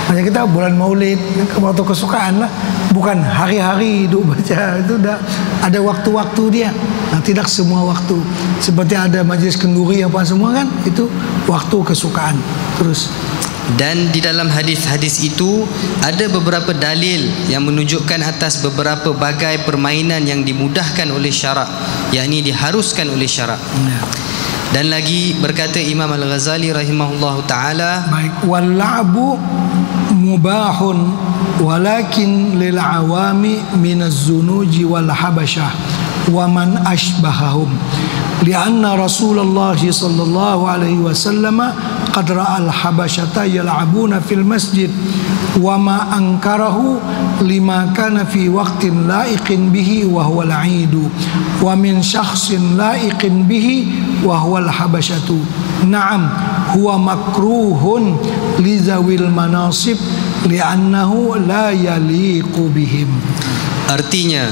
Hanya kita bulan Maulid, waktu kesukaan lah, bukan hari-hari hidup baca. Itu dah ada waktu-waktu dia. Nah, tidak semua waktu. Seperti ada majlis kenduri apa semua kan, itu waktu kesukaan. Terus. Dan di dalam hadis-hadis itu ada beberapa dalil yang menunjukkan atas beberapa bagai permainan yang dimudahkan oleh syarak, yakni diharuskan oleh syarak. Dan lagi berkata Imam Al-Ghazali rahimahullahu taala, baik, wal-la'bu mubahun walakin lil awami minaz zunuji wal habasyah wa man ashbahahum lianna Rasulullah sallallahu alaihi wasallam qad ra'a al-habasyata yal'abuna fil masjid wa ma ankarahu lima kana fi waqtin la'iqin bihi wa huwa al-'idu wa min shakhsin la'iqin bihi wa huwa al-habasyatu. Na'am, huwa makruhun li zawil manasib li'annahu la yaliqu bihim. Artinya,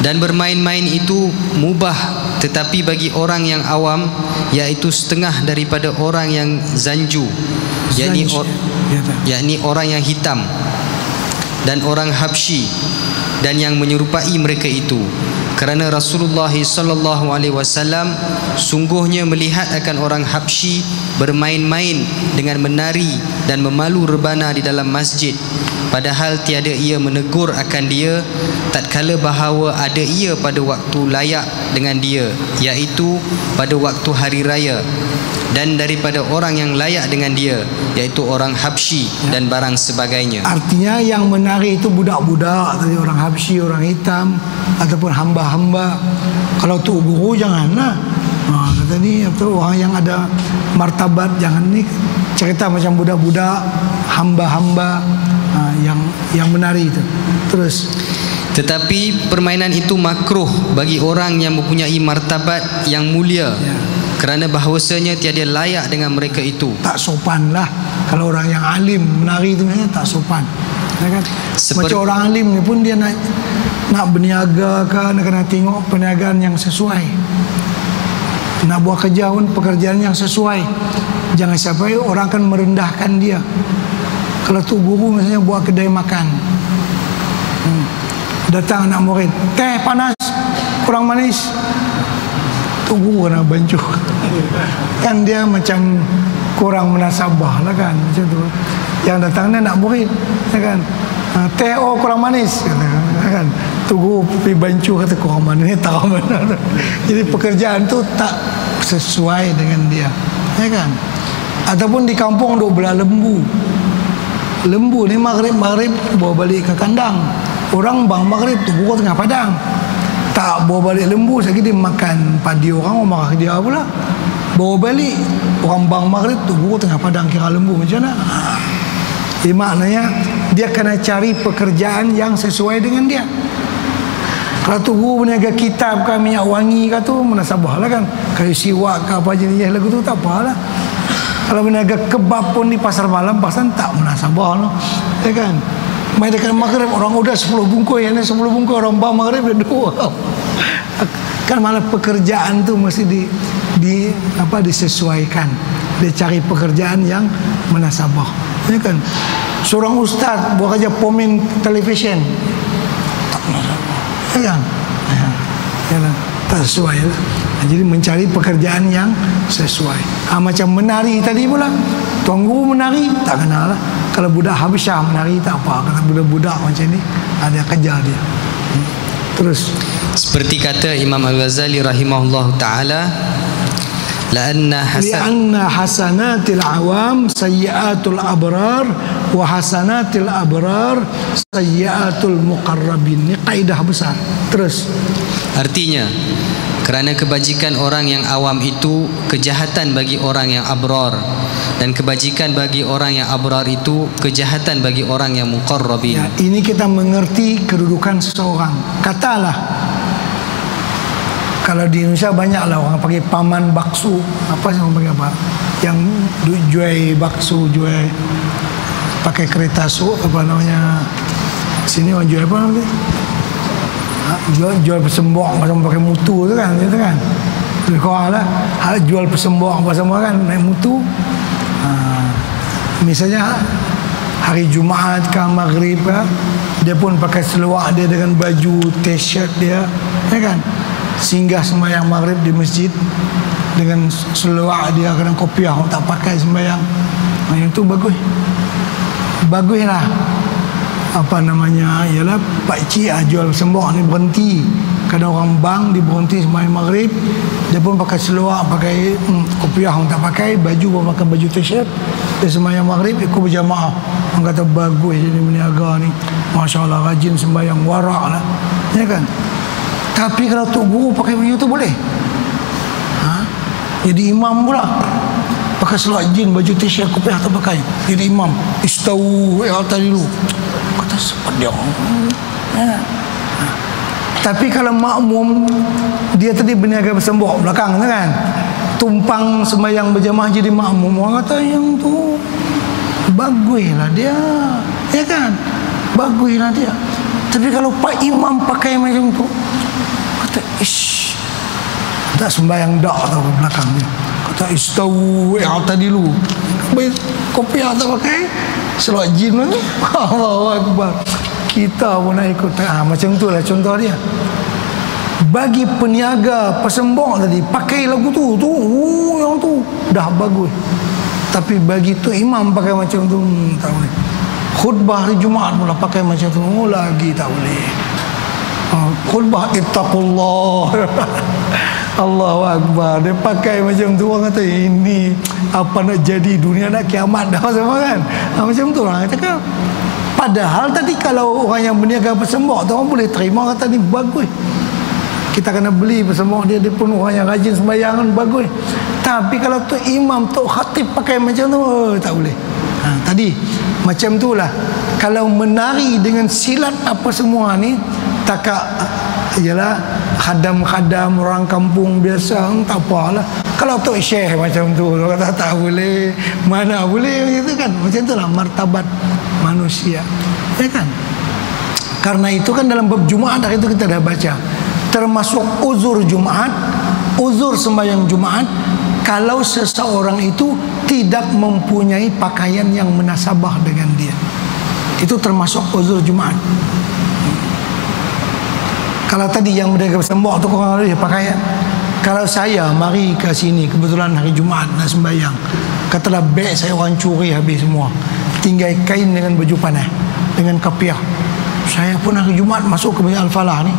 dan bermain-main itu mubah, tetapi bagi orang yang awam, yaitu setengah daripada orang yang zanju, yakni orang yang hitam dan orang Habsyi, dan yang menyerupai mereka itu. Kerana Rasulullah sallallahu alaihi wasallam sungguhnya melihat akan orang Habsyi bermain-main dengan menari dan memalu rebana di dalam masjid, padahal tiada ia menegur akan dia, tatkala bahawa ada ia pada waktu layak dengan dia, iaitu pada waktu hari raya, dan daripada orang yang layak dengan dia, iaitu orang Habsyi dan barang sebagainya. Artinya yang menari itu budak-budak tadi, orang Habsyi, orang hitam, ataupun hamba-hamba. Kalau tu guru janganlah. Kata ni atau orang yang ada martabat, jangan ni cerita macam budak-budak, hamba-hamba yang menari itu. Terus. Tetapi permainan itu makruh bagi orang yang mempunyai martabat yang mulia, kerana bahawasanya tiada layak dengan mereka itu. Tak sopan lah. Kalau orang yang alim menari itu tak sopan, ya kan? Macam orang alim ni pun dia nak berniaga kan, nak kena tengok perniagaan yang sesuai. Nak buat kerja pun pekerjaan yang sesuai. Jangan sampai orang akan merendahkan dia. Kalau tu guru misalnya buat kedai makan, datang anak murid, teh panas kurang manis, tu guru kena bancuh. Kan dia macam kurang munasabah lah kan, macam tu. Yang datang ni anak murid, ya kan, teh kurang manis, kan. Tu guru pergi bancuh, kata kurang manis, tahu mana. Jadi pekerjaan tu tak sesuai dengan dia, ya kan. Ataupun di kampung duk belah lembu. Lembu ni maghrib bawa balik ke kandang. Orang bang maghrib tu buku tengah padang, tak bawa balik lembu, lagi dia makan padi orang marah dia pula. Bawa balik orang bang maghrib tu buku tengah padang, kira lembu macam mana? Jadi maknanya dia kena cari pekerjaan yang sesuai dengan dia. Kalau tu guru berniaga kitab kan, minyak wangi kan, tu munasabah lah kan. Kayu siwak ke apa jenis lagu tu tak apalah. Kalau berniaga kebab pun di pasar malam, pasal tak munasabah lah, ya kan. Mai dekat maghrib orang udah 10 bungkus, yang ni 10 bungkus, orang bang maghrib dia 2. Kan malah pekerjaan tu mesti disesuaikan. Dia cari pekerjaan yang munasabah, ya kan. Seorang ustaz buat kerja pemain televisyen, tak munasabah, ya kan. Ya kan, tak sesuai lah. Jadi mencari pekerjaan yang sesuai. Macam menari tadi pula, tuan guru menari tak kenal lah. Kalau budak Habsyah menari tak apa. Kalau budak-budak macam ni ada kerja dia. Terus seperti kata Imam Al-Ghazali rahimahullah taala, li'anna hasanatil awam sayyiatul abrar wa hasanatil abrar sayyiatul muqarrabin. Ini kaidah besar. Terus artinya, kerana kebajikan orang yang awam itu kejahatan bagi orang yang abrar, dan kebajikan bagi orang yang abrar itu kejahatan bagi orang yang muqarrabin. Ya, ini kita mengerti kedudukan seseorang. Katalah kalau di Indonesia banyaklah orang pakai paman bakso, apa sih orang pakai apa? Yang jual bakso, jual pakai kereta apa namanya? Sini orang jual apa namanya? Jual persembok macam pakai mutu tu kan, itu kan. Kau lah jual persembok apa semua kan naik mutu. Misalnya hari Jumaat ke maghrib kan, dia pun pakai seluar dia dengan baju t-shirt dia, ya kan? Singgah sembahyang maghrib di masjid dengan seluar dia kena kopiah, tak pakai sembahyang. Yang tu bagus. Baguslah. Apa namanya? Ialah pak cik jual sembok ni berhenti. Kadang orang bang dia berhenti sembahyang maghrib, dia pun pakai seluar, pakai kopiah, orang tak pakai baju, pun pakai baju t-shirt. Dia sembahyang maghrib ikut berjamaah. Orang kata bagus jadi berniaga ni. Masya-Allah rajin sembahyang, warak lah. Ya kan? Tapi kalau tok guru pakai baju tu boleh? Jadi imam pula. Pakai seluar jin, baju t-shirt, kopiah tak pakai. Jadi imam. Istau atas dulu. Kata sempat dia. Ya. Tapi kalau makmum dia tadi berniaga bersembok belakang tu kan, tumpang sembahyang berjamaah jadi makmum, orang kata yang tu baguslah dia, ya kan, baguslah dia. Tapi kalau pak imam pakai macam tu, kata ish, tak sembahyang dak tau belakang dia. Kata istau tadi dulu, kopiah tak pakai, seluar jin ni, Allahu Akbar. Kita pun nak ikut. Macam tu lah contoh dia. Bagi peniaga pesembok tadi pakai lagu tu yang tu dah bagus. Tapi bagi tu imam pakai macam tu tak boleh. Khutbah hari Jumaat pula pakai macam tu lagi tak boleh. Khutbah ittaqullah. Allahu Akbar. Dia pakai macam tu, orang kata ini apa nak jadi dunia nak kiamat dah sama kan. Macam tu orang cakap. Padahal tadi kalau orang yang berniaga pesembok tu orang boleh terima, kata ni bagus. Kita kena beli pesembok dia pun orang yang rajin sembahyang kan bagus. Tapi kalau tu imam, tu khatib pakai macam tu tak boleh. Tadi macam itulah. Kalau menari dengan silat apa semua ni takak ialah khadam-khadam orang kampung biasa tak apalah. Kalau tok syekh macam tu kata tak boleh, mana boleh gitu kan. Macam itulah martabat manusia, ya kan? Karena itu kan dalam bab Jumaat hari itu kita dah baca, termasuk uzur Jumaat, uzur sembahyang Jumaat, kalau seseorang itu tidak mempunyai pakaian yang munasabah dengan dia, itu termasuk uzur Jumaat. Kalau tadi yang mereka bersembok tu korang ada pakaian. Kalau saya mari ke sini kebetulan hari Jumaat nak sembahyang, katalah beg saya orang curi habis semua, tinggal kain dengan baju panah, dengan kapiah. Saya pun hari Jumaat masuk ke Masjid Al-Falah ni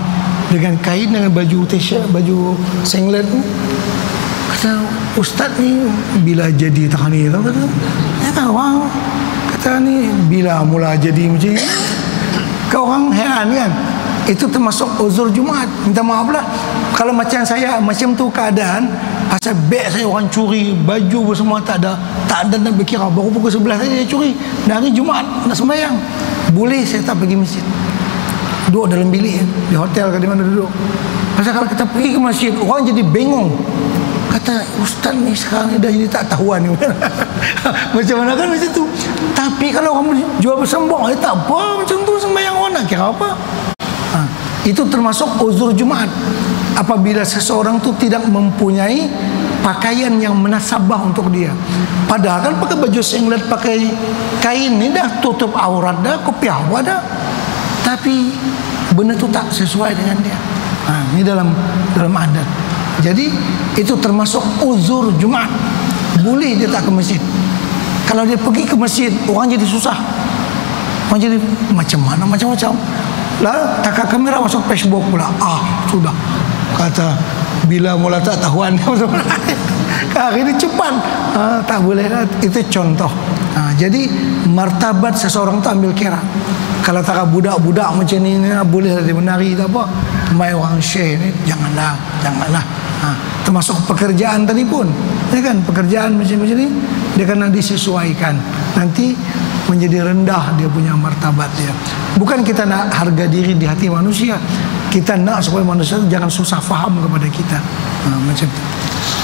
dengan kain, dengan baju t-shirt, baju singlet ni. Kata ustaz ni bila jadi tak ni tahu kata. Ya kan orang kata ni bila mula jadi macam ni. Kau orang heran kan? Itu termasuk uzur Jumaat. Minta maaf lah kalau macam saya macam tu keadaan, pasal beg saya orang curi, baju semua tak ada nak berkira, baru pukul 11 saja dia curi. Dan hari Jumaat nak sembahyang, boleh saya tak pergi masjid, duduk dalam bilik di hotel ke di mana duduk. Pasal kalau kita pergi ke masjid, orang jadi bingung, kata ustaz ni sekarang ni dah jadi tak tahuan ni. Macam mana kan macam tu. Tapi kalau orang jual bersembok, tak apa macam tu sembahyang, orang nak kira apa. Itu termasuk uzur Jumaat. Apabila seseorang tu tidak mempunyai pakaian yang munasabah untuk dia. Padahal kan pakai baju singlet, pakai kain ni dah tutup aurat dah, kopiah pun ada. Tapi benda tu tak sesuai dengan dia. Ini dalam adat. Jadi itu termasuk uzur Jumaat. Boleh dia tak ke masjid. Kalau dia pergi ke masjid, orang jadi susah. Orang jadi macam mana, macam-macam. Lah takak kamera masuk Facebook pula. Sudah. Kata bila mula tak tahuan hari ini cepat. Tak boleh lah. Itu contoh. Jadi martabat seseorang tu ambil kira. Kalau tak budak-budak macam ni boleh dia menari tak apa. Mai orang syekh ni janganlah. Termasuk pekerjaan tadi pun. Ya kan, pekerjaan macam ni dia kena disesuaikan. Nanti menjadi rendah dia punya martabat dia. Bukan kita nak harga diri di hati manusia, kita nak supaya manusia jangan susah faham kepada kita. Macam itu.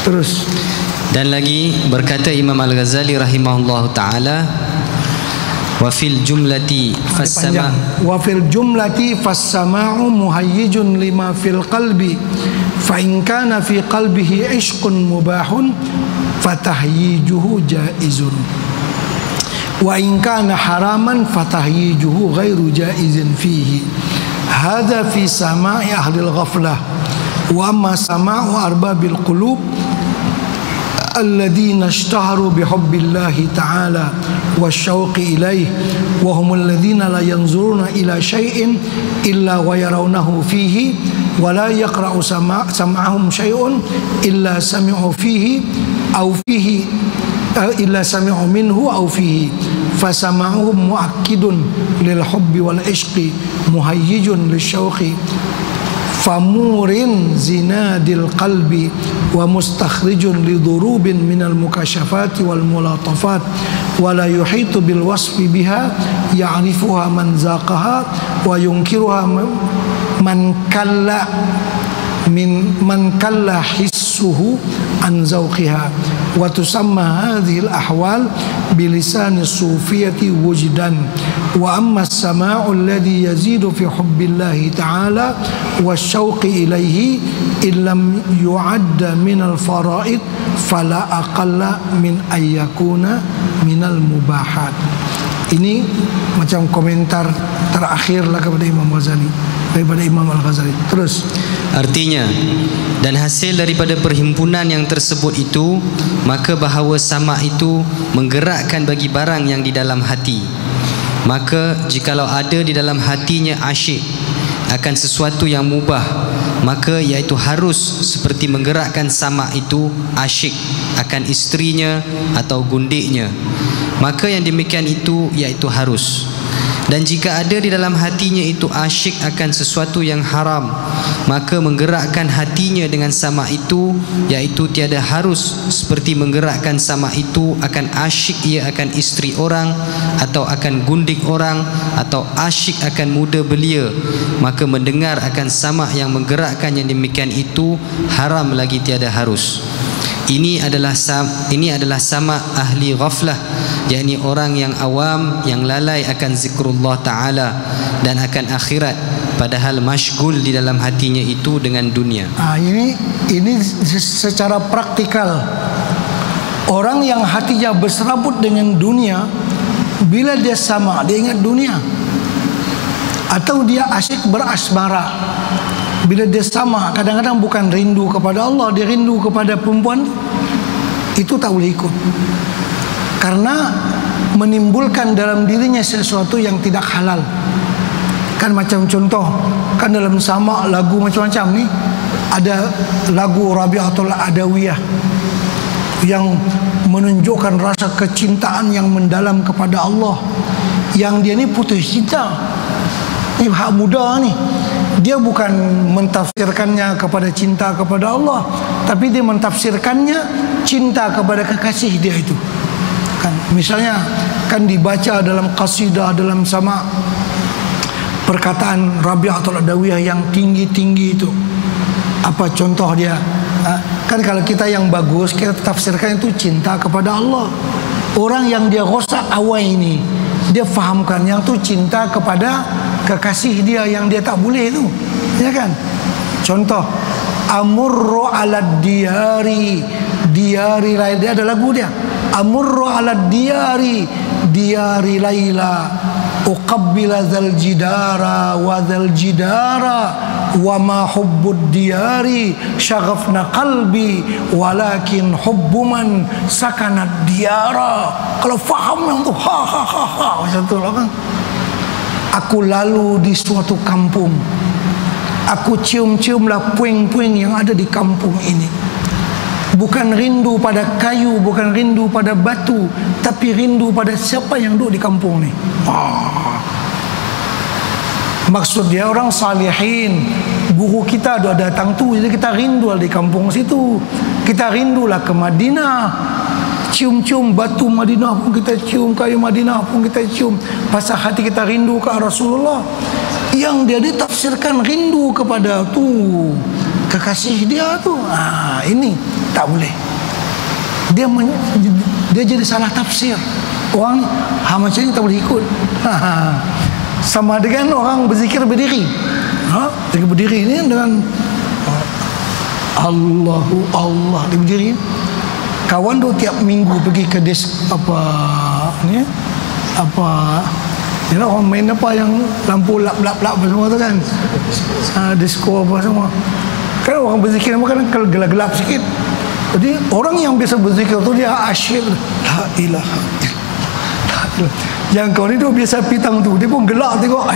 Terus. Dan lagi berkata Imam Al-Ghazali rahimahullah ta'ala, wa fil jumlati fas-sama' wa fil jumlati fas-sama'u muhayyijun lima fil qalbi fa in kana fi qalbihi ishqun mubahun fatahyijuhu jaizun wa in kana haraman fatahyijuhu ghairu jaizin fihi. Hadha fi sama'i ahli al-ghaflah wa amma sama'u arbabil qulub الذين اشتهروا بحب الله تعالى والشوق إليه وهم الذين لا ينظرون إلى شيء إلا ويرونه فيه ولا يقرأ سمعهم شيء إلا سمعوا فيه أو فيه إلا سمعوا منه أو فيه فسمعهم مؤكد للحب والعشق مهيج للشوق فمور زناد القلب ومستخرج لضروب من المكاشفات والملاطفات ولا يحيط بالوصف بها يعرفها من ذاقها وينكرها من كلا حسه عن ذوقها وتسمى هذه الأحوال بلسان الصوفية وجدا. وأما السماع الذي يزيد في حب الله تعالى والشوق إليه إن لم يعد من الفرائض فلا أقل من أن يكون من المباحات. Ini macam komentar terakhir lah kepada Imam Ghazali, daripada Imam Al-Ghazali. Terus. Artinya, dan hasil daripada perhimpunan yang tersebut itu, maka bahawa sama itu menggerakkan bagi barang yang di dalam hati. Maka jikalau ada di dalam hatinya asyik akan sesuatu yang mubah, maka iaitu harus seperti menggerakkan sama itu asyik akan isterinya atau gundiknya. Maka yang demikian itu iaitu harus. Dan jika ada di dalam hatinya itu asyik akan sesuatu yang haram, maka menggerakkan hatinya dengan sama itu iaitu tiada harus seperti menggerakkan sama itu akan asyik ia akan isteri orang atau akan gundik orang atau asyik akan muda belia. Maka mendengar akan sama yang menggerakkan yang demikian itu haram lagi tiada harus. Ini adalah sama ahli ghaflah, yakni orang yang awam yang lalai akan zikrullah ta'ala dan akan akhirat, padahal masyghul di dalam hatinya itu dengan dunia. Ini secara praktikal. Orang yang hatinya berserabut dengan dunia, bila dia sama, dia ingat dunia. Atau dia asyik berasmara, bila dia sama, kadang-kadang bukan rindu kepada Allah, dia rindu kepada perempuan, itu tak boleh ikut. Karena menimbulkan dalam dirinya sesuatu yang tidak halal. Kan macam contoh, kan dalam sama lagu macam-macam ni, ada lagu Rabi'atul Adawiyah yang menunjukkan rasa kecintaan yang mendalam kepada Allah. Yang dia ni putus cinta. Ni hak muda ni. Dia bukan mentafsirkannya kepada cinta kepada Allah, tapi dia mentafsirkannya cinta kepada kekasih dia itu. Kan misalnya kan dibaca dalam qasidah dalam sama perkataan Rabi'atul Adawiyah yang tinggi-tinggi itu. Apa contoh dia? Kan kalau kita yang bagus kita tafsirkan itu cinta kepada Allah. Orang yang dia rosak awal ini, dia fahamkan yang tu cinta kepada kekasih dia yang dia tak boleh tu, ya kan? Contoh, amurru ala diyari laila, dia ada lagu dia. Amurru ala diyari laila, uqabbila dzal jidara wa dzal jidara wa ma hubbud diyari syaghafna qalbi walakin hubbu man sakanat diyara. Kalau faham yang tu macam tu lah kan. Aku lalu di suatu kampung, aku cium-ciumlah puing-puing yang ada di kampung ini. Bukan rindu pada kayu, bukan rindu pada batu, tapi rindu pada siapa yang duduk di kampung ni. Maksud dia orang salihin. Guru kita dah datang tu, jadi kita rindulah di kampung situ. Kita rindulah ke Madinah. cium-cium batu Madinah pun kita cium, kayu Madinah pun kita cium, pasal hati kita rindu ke Rasulullah. Yang dia ditafsirkan rindu kepada tu kekasih dia tu. Ini tak boleh. Dia jadi salah tafsir. Orang macam ni tak boleh ikut. Sama dengan orang berzikir berdiri. Dia berdiri ni dengan Allahu Allah, dia berdiri. Kawan tu tiap minggu pergi ke orang main apa yang lampu lap-lap semua tu kan, disco apa semua kan, orang berzikir kan gelap-gelap sikit. Jadi orang yang biasa berzikir tu dia asyik la ilaha illallah. Yang kau ni tu biasa pitang tu, dia pun gelak tengok,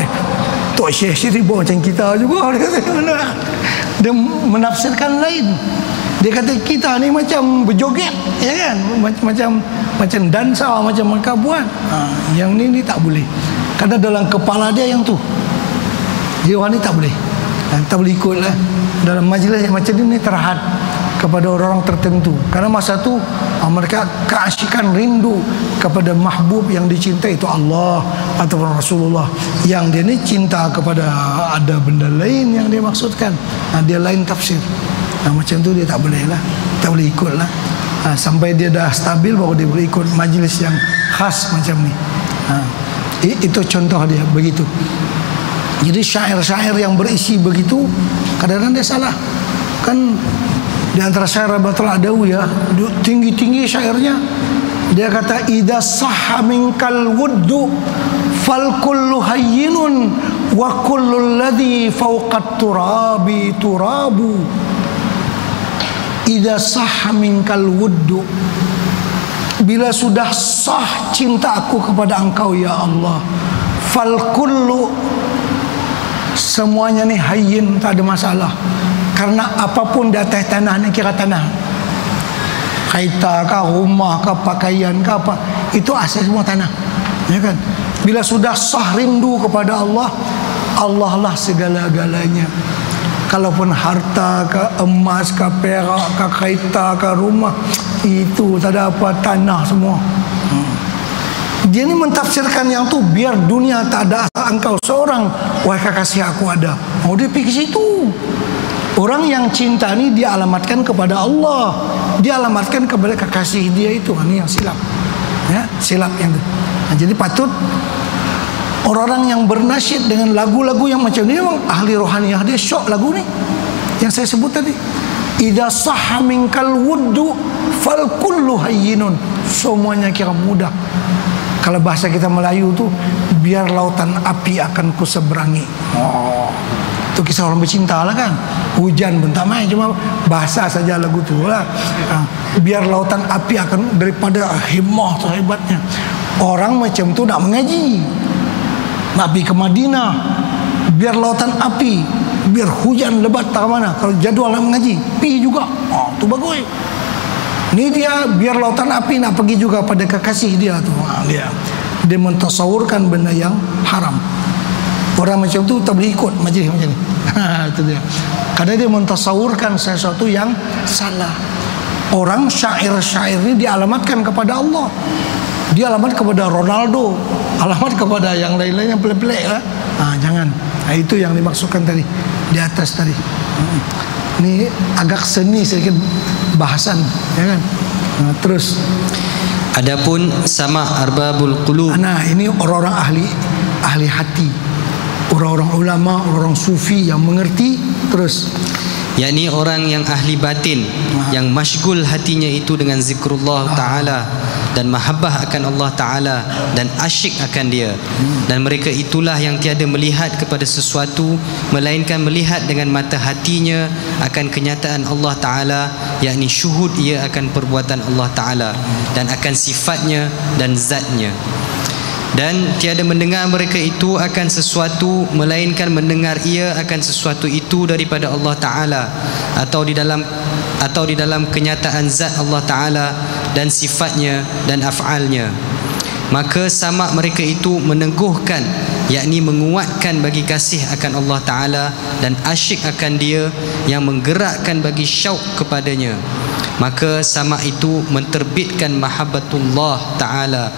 Tok Syekh Syiribah macam kita juga. Dia menafsirkan lain. Dia kata kita ni macam berjoget, ya kan? Macam dansa, macam mereka buat. Yang ni tak boleh. Karena dalam kepala dia yang tu. Dia orang ni tak boleh. Tak boleh ikut lah. Dalam majlis yang macam ni terhad kepada orang-orang tertentu. Karena masa tu mereka keasyikan rindu kepada mahbub yang dicintai itu Allah ataupun Rasulullah. Yang dia ni cinta kepada ada benda lain yang dia maksudkan. Dia lain tafsir. Macam tu dia tak boleh lah, tak boleh ikut lah. Sampai dia dah stabil baru dia boleh ikut majlis yang khas macam ni. Itu contoh dia begitu. Jadi syair-syair yang berisi begitu kadang-kadang dia salah. Kan di antara syair Rabatul Adawiyah tinggi-tinggi syairnya. Dia kata idza sahha minkal wuddu fal kullu hayyinun wa kullu alladhi fawqa turabi turabu. Idza sahha minkal wuddu, bila sudah sah cinta aku kepada engkau ya Allah, fal kullu, semuanya ni hayyin, tak ada masalah. Karena apapun di atas tanah ni kira tanah. Kereta kah, rumah kah, pakaian kah, apa, itu asal semua tanah, ya kan? Bila sudah sah rindu kepada Allah, Allah lah segala-galanya. Kalaupun harta ke, emas ke, perak ke, kereta ke, rumah, itu tak ada apa, tanah semua. Dia ni mentafsirkan yang tu biar dunia tak ada engkau seorang, wahai kekasih aku ada. Dia pergi situ. Orang yang cinta ni dia alamatkan kepada Allah, dia alamatkan kepada kekasih dia itu. Ini yang silap, ya, silap yang tu. Jadi patut orang-orang yang bernasyid dengan lagu-lagu yang macam ni memang ahli rohaniah, dia syok lagu ni yang saya sebut tadi. Idza sahha minkal wuddu fal kullu hayyinun, semuanya kira mudah. Kalau bahasa kita Melayu tu, biar lautan api akan kuseberangi. Itu kisah orang bercinta lah kan. Hujan pun tak main, cuma bahasa saja lagu tu lah. Biar lautan api akan, daripada himmah tu hebatnya. Orang macam tu nak mengaji, nak pergi ke Madinah, biar lautan api, biar hujan lebat tak mana. Kalau jadual nak mengaji, pergi juga. Tu bagus. Ni dia biar lautan api nak pergi juga pada kekasih dia tu. Dia mentasawurkan benda yang haram. Orang macam tu tak boleh ikut majlis macam ni. Itu dia. Karena dia mentasawurkan sesuatu yang salah. Orang syair-syair ni dialamatkan kepada Allah, dia alamat kepada Ronaldo, alamat kepada yang lain-lain yang pelik-pelik lah. Jangan. Itu yang dimaksudkan tadi di atas tadi. Ini agak seni sedikit bahasan, ya kan? Terus adapun sama arbabul qulub. Ini orang-orang ahli hati, orang-orang ulama, orang sufi yang mengerti. Terus yakni orang yang ahli batin, yang masyghul hatinya itu dengan zikrullah Ta'ala dan mahabbah akan Allah Ta'ala dan asyik akan dia. Dan mereka itulah yang tiada melihat kepada sesuatu melainkan melihat dengan mata hatinya akan kenyataan Allah Ta'ala, yakni syuhud ia akan perbuatan Allah Ta'ala dan akan sifatnya dan zatnya. Dan tiada mendengar mereka itu akan sesuatu melainkan mendengar ia akan sesuatu itu daripada Allah Ta'ala atau di dalam kenyataan zat Allah Ta'ala dan sifatnya dan af'alnya. Maka sama mereka itu meneguhkan, yakni menguatkan bagi kasih akan Allah Ta'ala dan asyik akan dia yang menggerakkan bagi syauq kepadanya. maka samak itu menterbitkan mahabbatullah ta'ala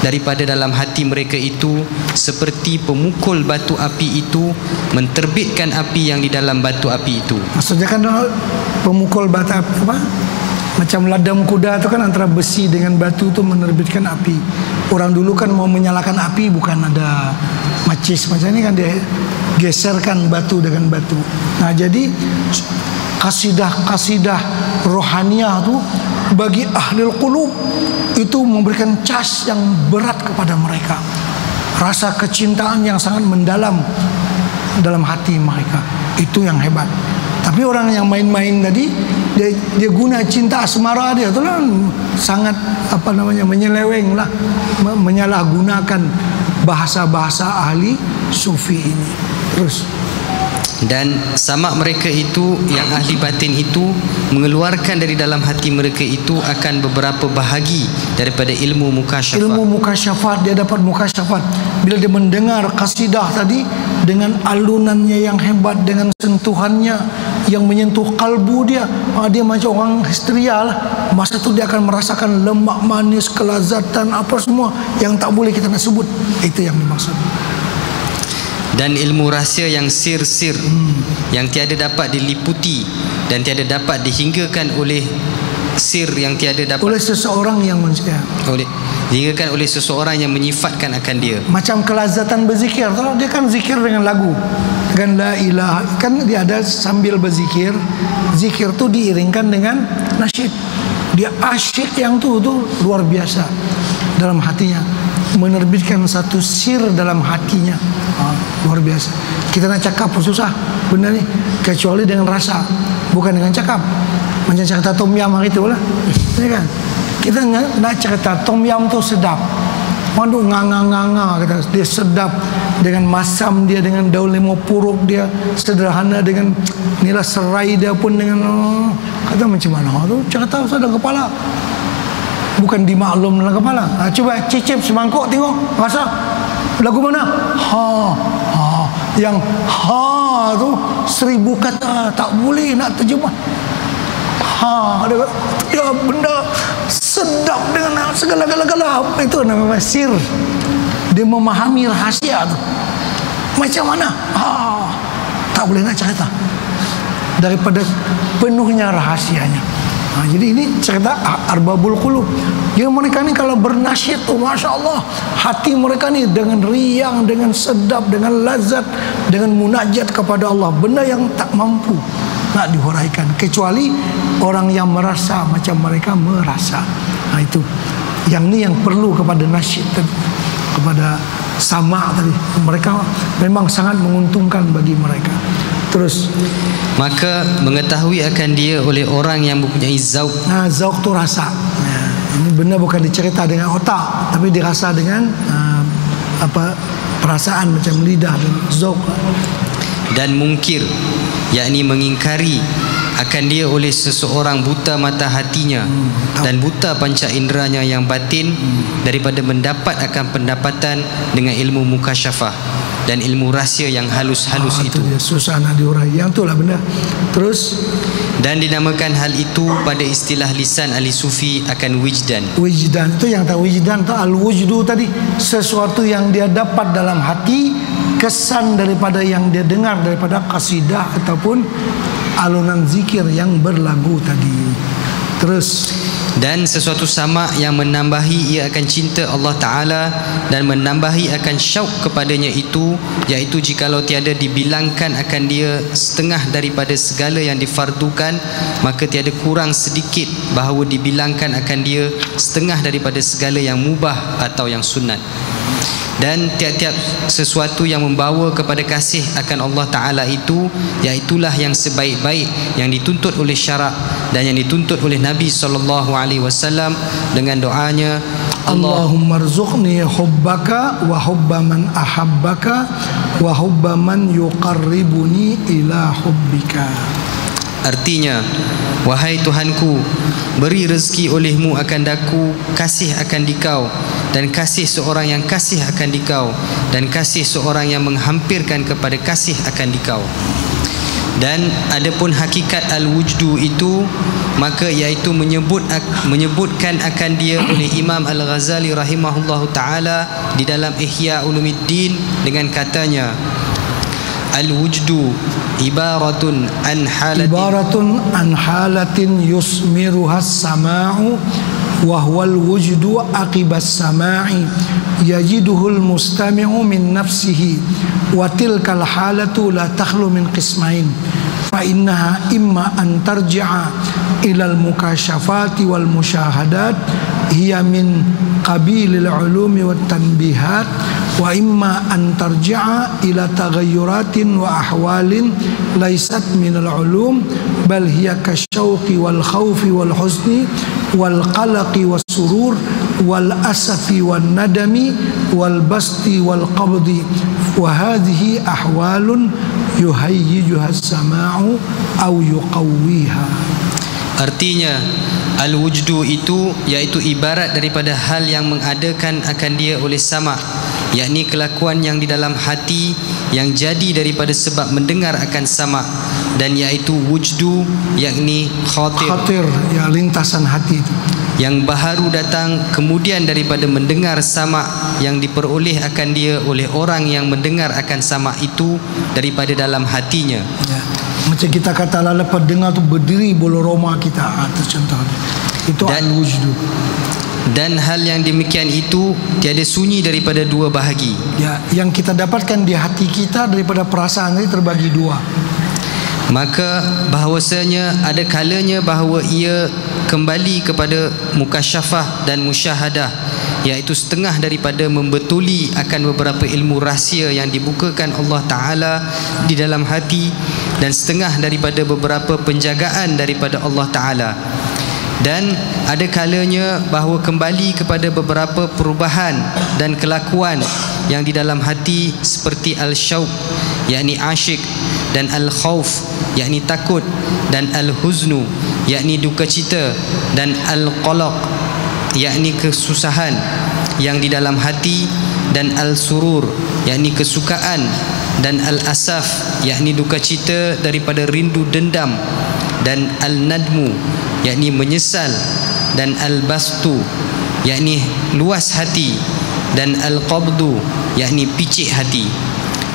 daripada dalam hati mereka itu, seperti pemukul batu api itu menterbitkan api yang di dalam batu api itu. Maksudnya kan pemukul batu apa? Macam ladam kuda itu kan antara besi dengan batu itu menerbitkan api. Orang dulu kan mau menyalakan api bukan ada macis macam ini kan, dia geserkan batu dengan batu. Nah, jadi kasidah-kasidah rohaniah itu bagi ahlul qulub itu memberikan cas yang berat kepada mereka. Rasa kecintaan yang sangat mendalam dalam hati mereka. Itu yang hebat. Tapi orang yang main-main tadi, dia guna cinta asmara dia itu lah sangat menyeleweng lah, menyalahgunakan bahasa-bahasa ahli sufi ini. Terus, dan samak mereka itu yang ahli batin itu mengeluarkan dari dalam hati mereka itu akan beberapa bahagi daripada ilmu mukasyafat. Ilmu mukasyafat, dia dapat mukasyafat bila dia mendengar kasidah tadi dengan alunannya yang hebat, dengan sentuhannya yang menyentuh kalbu dia. Dia macam orang histeria lah. Masa itu dia akan merasakan lemak manis, kelazatan, apa semua yang tak boleh kita nak sebut. Itu yang dimaksud. Dan ilmu rahsia yang sir-sir, yang tiada dapat diliputi dan tiada dapat dihinggakan oleh sir yang tiada dapat oleh seseorang yang dihinggakan oleh seseorang yang menyifatkan akan dia. Macam kelazatan berzikir, dia kan zikir dengan lagu, dengan la ilaha, kan dia ada sambil berzikir, zikir tu diiringkan dengan nasyid. Dia asyik yang tu luar biasa dalam hatinya, menerbitkan satu sir dalam hatinya. Luar biasa. Kita nak cakap pun susah benda ni, kecuali dengan rasa, bukan dengan cakap. Macam cerita tom yam hari tu lah, ya kan? Kita nak cerita tom yam tu sedap, mandu nganga-nganga, kata dia sedap dengan masam dia, dengan daun lemon puruk dia, sederhana dengan nilai serai dia pun dengan kata macam mana tu cerita usah dalam kepala, bukan dimaklum dalam kepala. Cuba cicip semangkuk tengok rasa lagu mana? Yang tu 1000 kata tak boleh nak terjemah. Dia benda sedap dengan segala-gala. Itu namanya sir. Dia memahami rahasia tu. Macam mana? Tak boleh nak cerita daripada penuhnya rahasianya. Jadi ini cerita arbabul qulub. Jadi mereka ni kalau bernasyid tu, Masya Allah, hati mereka ni dengan riang, dengan sedap, dengan lazat, dengan munajat kepada Allah. Benda yang tak mampu nak dihuraikan kecuali orang yang merasa macam mereka merasa. Itu yang ni yang perlu kepada nasyid tadi, kepada sama tadi. Mereka memang sangat menguntungkan bagi mereka. Terus, maka mengetahui akan dia oleh orang yang mempunyai zauq. Zauq tu rasa. Ini benar bukan dicerita dengan otak, tapi dirasa dengan perasaan macam lidah dan zauq. Dan mungkir, yakni mengingkari akan dia oleh seseorang buta mata hatinya dan buta panca inderanya yang batin daripada mendapat akan pendapatan dengan ilmu mukasyafah dan ilmu rahsia yang halus-halus itu. Susah nak diurai. Yang itulah benda. Terus, dan dinamakan hal itu pada istilah lisan ahli sufi akan wijdan. Wijdan itu yang tahu, wijdan itu al-wujdu tadi, sesuatu yang dia dapat dalam hati, kesan daripada yang dia dengar daripada kasidah ataupun alunan zikir yang berlagu tadi. Terus, dan sesuatu samak yang menambahi ia akan cinta Allah Ta'ala dan menambahi akan syauk kepadanya itu, iaitu jikalau tiada dibilangkan akan dia setengah daripada segala yang difardukan, maka tiada kurang sedikit bahawa dibilangkan akan dia setengah daripada segala yang mubah atau yang sunat. Dan tiap-tiap sesuatu yang membawa kepada kasih akan Allah Ta'ala itu, iaitulah yang sebaik-baik yang dituntut oleh syarak dan yang dituntut oleh Nabi SAW dengan doanya, Allahumma rzuqni hubbaka wa hubba man ahabbaka wa hubba man yuqarribuni ila hubbika. Artinya, wahai Tuhanku, beri rezeki olehmu akan daku kasih akan dikau, dan kasih seorang yang kasih akan dikau, dan kasih seorang yang menghampirkan kepada kasih akan dikau. Dan adapun hakikat al-wujdu itu, maka iaitu menyebutkan akan dia oleh Imam Al-Ghazali rahimahullahu ta'ala di dalam Ihya Ulumuddin dengan katanya, al-wujdu ibaratun an halatin yusmiruha as-sama'u wa huwa al-wujdu aqibas sama'i yajiduhul mustami'u min nafsihi wa tilkal halatu la takhlu min qismain fa innaha imma an tarji'a ila al-mukashafati wal musyahadat hiya min qabilil ulumi wat tanbihat wa imma an tarji'a ila taghayyuratin wa ahwalin laysat min al-ulum bal hiya kasyauqi wal khawfi wal husni wal qalaqi was surur wal asafi wan nadami wal basti wal qabdi wa hadhihi ahwalun yuhayyijuha as-sama'u aw yuqawwiha. Artinya al-wujdu itu iaitu ibarat daripada hal yang mengadakan akan dia oleh sama', yakni kelakuan yang di dalam hati yang jadi daripada sebab mendengar akan sama', dan iaitu wujdu yakni khatir ya, lintasan hati itu yang baharu datang kemudian daripada mendengar sama' yang diperoleh akan dia oleh orang yang mendengar akan sama' itu daripada dalam hatinya ya. Macam kita kata lah, lepas dengar tu berdiri bulu roma kita, itu contoh itu al-wujdu. Dan hal yang demikian itu tiada sunyi daripada dua bahagi ya, yang kita dapatkan di hati kita daripada perasaan ini terbagi dua. Maka bahawasanya ada kalanya bahawa ia kembali kepada mukasyafah dan musyahadah, iaitu setengah daripada membetuli akan beberapa ilmu rahsia yang dibukakan Allah Ta'ala di dalam hati, dan setengah daripada beberapa penjagaan daripada Allah Ta'ala. Dan ada kalanya bahawa kembali kepada beberapa perubahan dan kelakuan yang di dalam hati, seperti al-syauq yakni asyik, dan al-khauf yakni takut, dan al-huznu yakni duka cita, dan al-qalaq yakni kesusahan yang di dalam hati, dan al-surur yakni kesukaan, dan al-asaf yakni duka cita daripada rindu dendam, dan al-nadmu yakni menyesal, dan al-bastu yakni luas hati, dan al-qabdu yakni picik hati.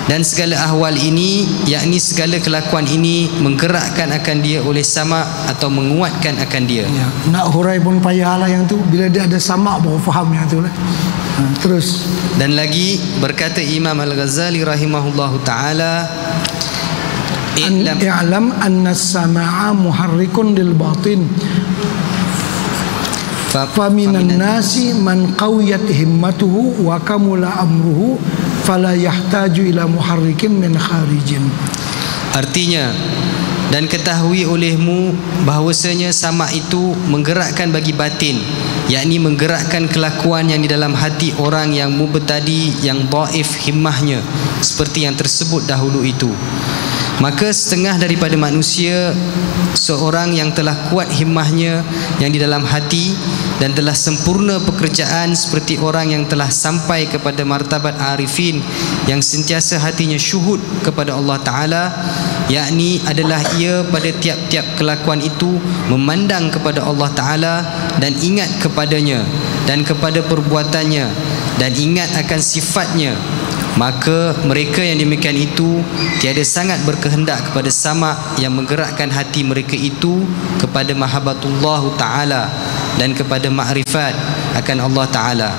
Dan segala ahwal ini, yakni segala kelakuan ini menggerakkan akan dia oleh sama' atau menguatkan akan dia ya, nak hurai pun payah lah yang tu, bila dia ada sama' baru faham yang tu lah. Terus dan lagi berkata Imam Al-Ghazali rahimahullahu ta'ala, i'lam anna as-sama'a muharrikun lil batin fa minan nasi man qawiyat himmatuhu wa kamula amruhu fala yahtaju ila muharrikin min kharijin. Artinya, dan ketahui olehmu bahawasanya sama' itu menggerakkan bagi batin, yakni menggerakkan kelakuan yang di dalam hati orang yang mubtadi, yang dhaif himmahnya, seperti yang tersebut dahulu itu. Maka setengah daripada manusia, seorang yang telah kuat himmahnya yang di dalam hati dan telah sempurna pekerjaan, seperti orang yang telah sampai kepada martabat arifin yang sentiasa hatinya syuhud kepada Allah Ta'ala, yakni adalah ia pada tiap-tiap kelakuan itu memandang kepada Allah Ta'ala dan ingat kepadanya dan kepada perbuatannya dan ingat akan sifatnya. Maka mereka yang demikian itu tiada sangat berkehendak kepada sama' yang menggerakkan hati mereka itu kepada mahabbatullah Ta'ala dan kepada ma'rifat akan Allah Ta'ala,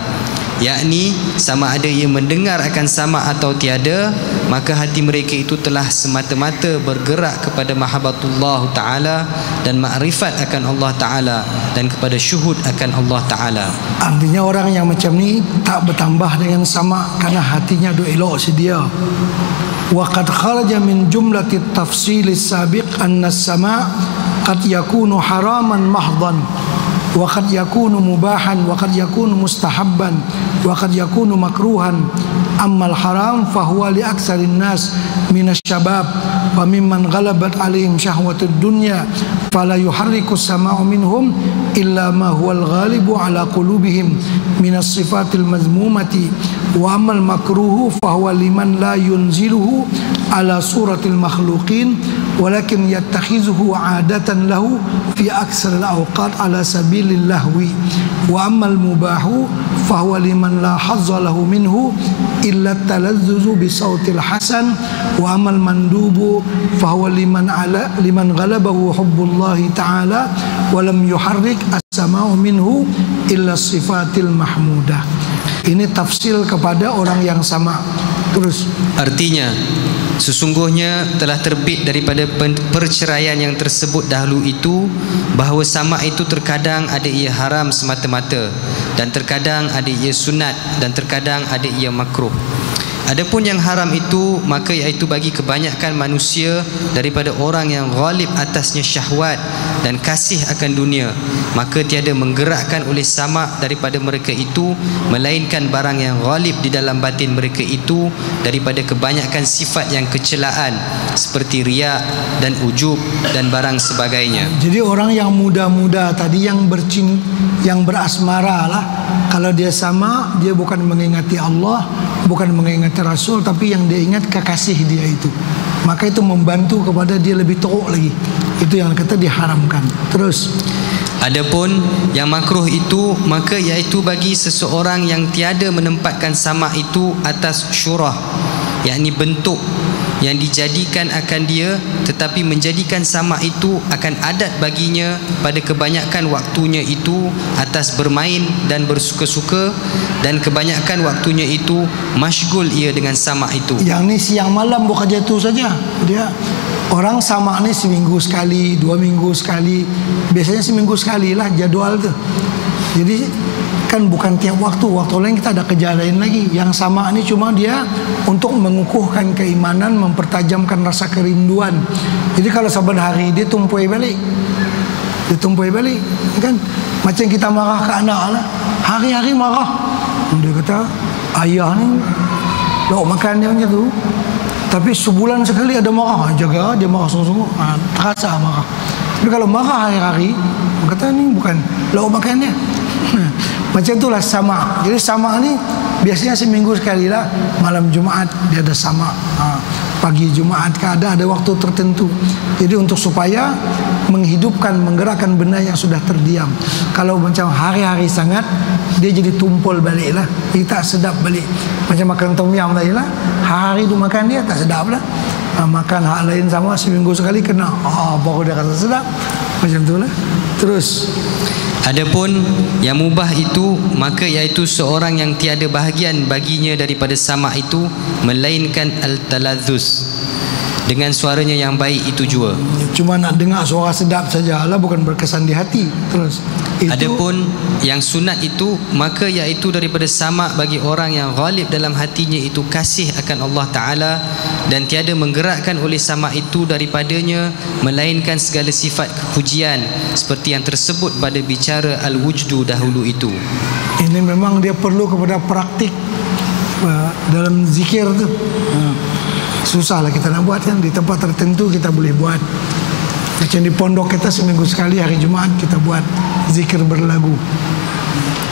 yakni sama ada ia mendengar akan sama' atau tiada, maka hati mereka itu telah semata-mata bergerak kepada mahabbatullah Ta'ala dan ma'rifat akan Allah Ta'ala dan kepada syuhud akan Allah Ta'ala. Artinya orang yang macam ni tak bertambah dengan sama' kerana hatinya duk elok sedia. Wa qad kharaja min jumlati at-tafsil as-sabiq anna as-sama' qad yakunu haraman mahdhan wa qad yakunu mubahan wa qad yakunu mustahabban wa qad yakunu makruhan. Amma al-haram fa huwa li aktsarin nas min asy-syabab wa mimman ghalabat alaihim syahwatud dunya fala yuharriku as-sama'u minhum illa ma huwa al-ghalibu ala qulubihim min as-sifatil mazmumati wa amma al-makruhu fa huwa liman la yunziluhu ala suratil makhluqin walakin yattakhizuhu 'adatan lahu fi aktsar al-awqat ala sabilil lahwi wa ammal mubahu fahuwa liman la hazza lahu minhu illa talazzuzu bi sautil hasan wa ammal mandubu fahuwa liman ghalabahu hubbullahi ta'ala wa lam yuharrik as-sama'u minhu illa sifatil mahmudah. Ini tafsir kepada orang yang sama. Terus artinya, sesungguhnya telah terbit daripada perceraian yang tersebut dahulu itu bahawa sama itu terkadang ada ia haram semata-mata, dan terkadang ada ia sunat, dan terkadang ada ia makruh. Adapun yang haram itu, maka iaitu bagi kebanyakan manusia daripada orang yang ghalib atasnya syahwat dan kasih akan dunia, maka tiada menggerakkan oleh sama daripada mereka itu melainkan barang yang ghalib di dalam batin mereka itu daripada kebanyakan sifat yang kecelaan seperti riya dan ujub dan barang sebagainya. Jadi orang yang muda-muda tadi yang berasmara lah, kalau dia sama, dia bukan mengingati Allah, bukan mengingati Rasul, tapi yang dia ingat kekasih dia itu, maka itu membantu kepada dia lebih teruk lagi. Itu yang kata diharamkan. Terus adapun yang makruh itu, maka iaitu bagi seseorang yang tiada menempatkan sama itu atas syurah, yakni bentuk yang dijadikan akan dia, tetapi menjadikan sama itu akan adat baginya pada kebanyakan waktunya itu atas bermain dan bersuka-suka, dan kebanyakan waktunya itu masyghul ia dengan sama itu. Yang ni siang malam bukan jatuh saja. Dia orang sama ni seminggu sekali, 2 minggu sekali. Biasanya seminggu sekali lah jadual tu. Jadi kan bukan tiap waktu lain kita ada kerja lain lagi. Yang sama ni cuma dia untuk mengukuhkan keimanan, mempertajamkan rasa kerinduan. Jadi kalau saban hari dia tumpui balik, kan macam kita marah ke anak lah, hari-hari marah. Dia kata ayah ni lauk makan dia macam tu, tapi sebulan sekali ada marah, jaga dia marah sungguh-sungguh, terasa marah. Tapi kalau marah hari-hari, kata ni bukan lauk makan dia. Macam itulah sama. Jadi sama ni biasanya seminggu sekali lah. Malam Jumaat dia ada sama, pagi Jumaat ada waktu tertentu. Jadi untuk supaya menghidupkan, menggerakkan benda yang sudah terdiam. Kalau macam hari-hari sangat, dia jadi tumpul balik lah, dia tak sedap balik. Macam makan tom yum tadi lah, hari tu makan dia tak sedap lah. Makan hak lain sama seminggu sekali kena, baru dia rasa sedap. Macam tu lah. Terus adapun yang mubah itu, maka iaitu seorang yang tiada bahagian baginya daripada sama itu melainkan al-taladzuz, dengan suaranya yang baik itu jua. Cuma nak dengar suara sedap sajalah, bukan berkesan di hati. Terus adapun yang sunat itu, maka iaitu daripada sama bagi orang yang ghalib dalam hatinya itu kasih akan Allah Ta'ala, dan tiada menggerakkan oleh sama itu daripadanya melainkan segala sifat kepujian seperti yang tersebut pada bicara al-wujdu dahulu itu. Ini memang dia perlu kepada praktik dalam zikir tu. Susahlah kita nak buat kan. Di tempat tertentu kita boleh buat. Macam di pondok kita seminggu sekali hari Jumaat kita buat zikir berlagu.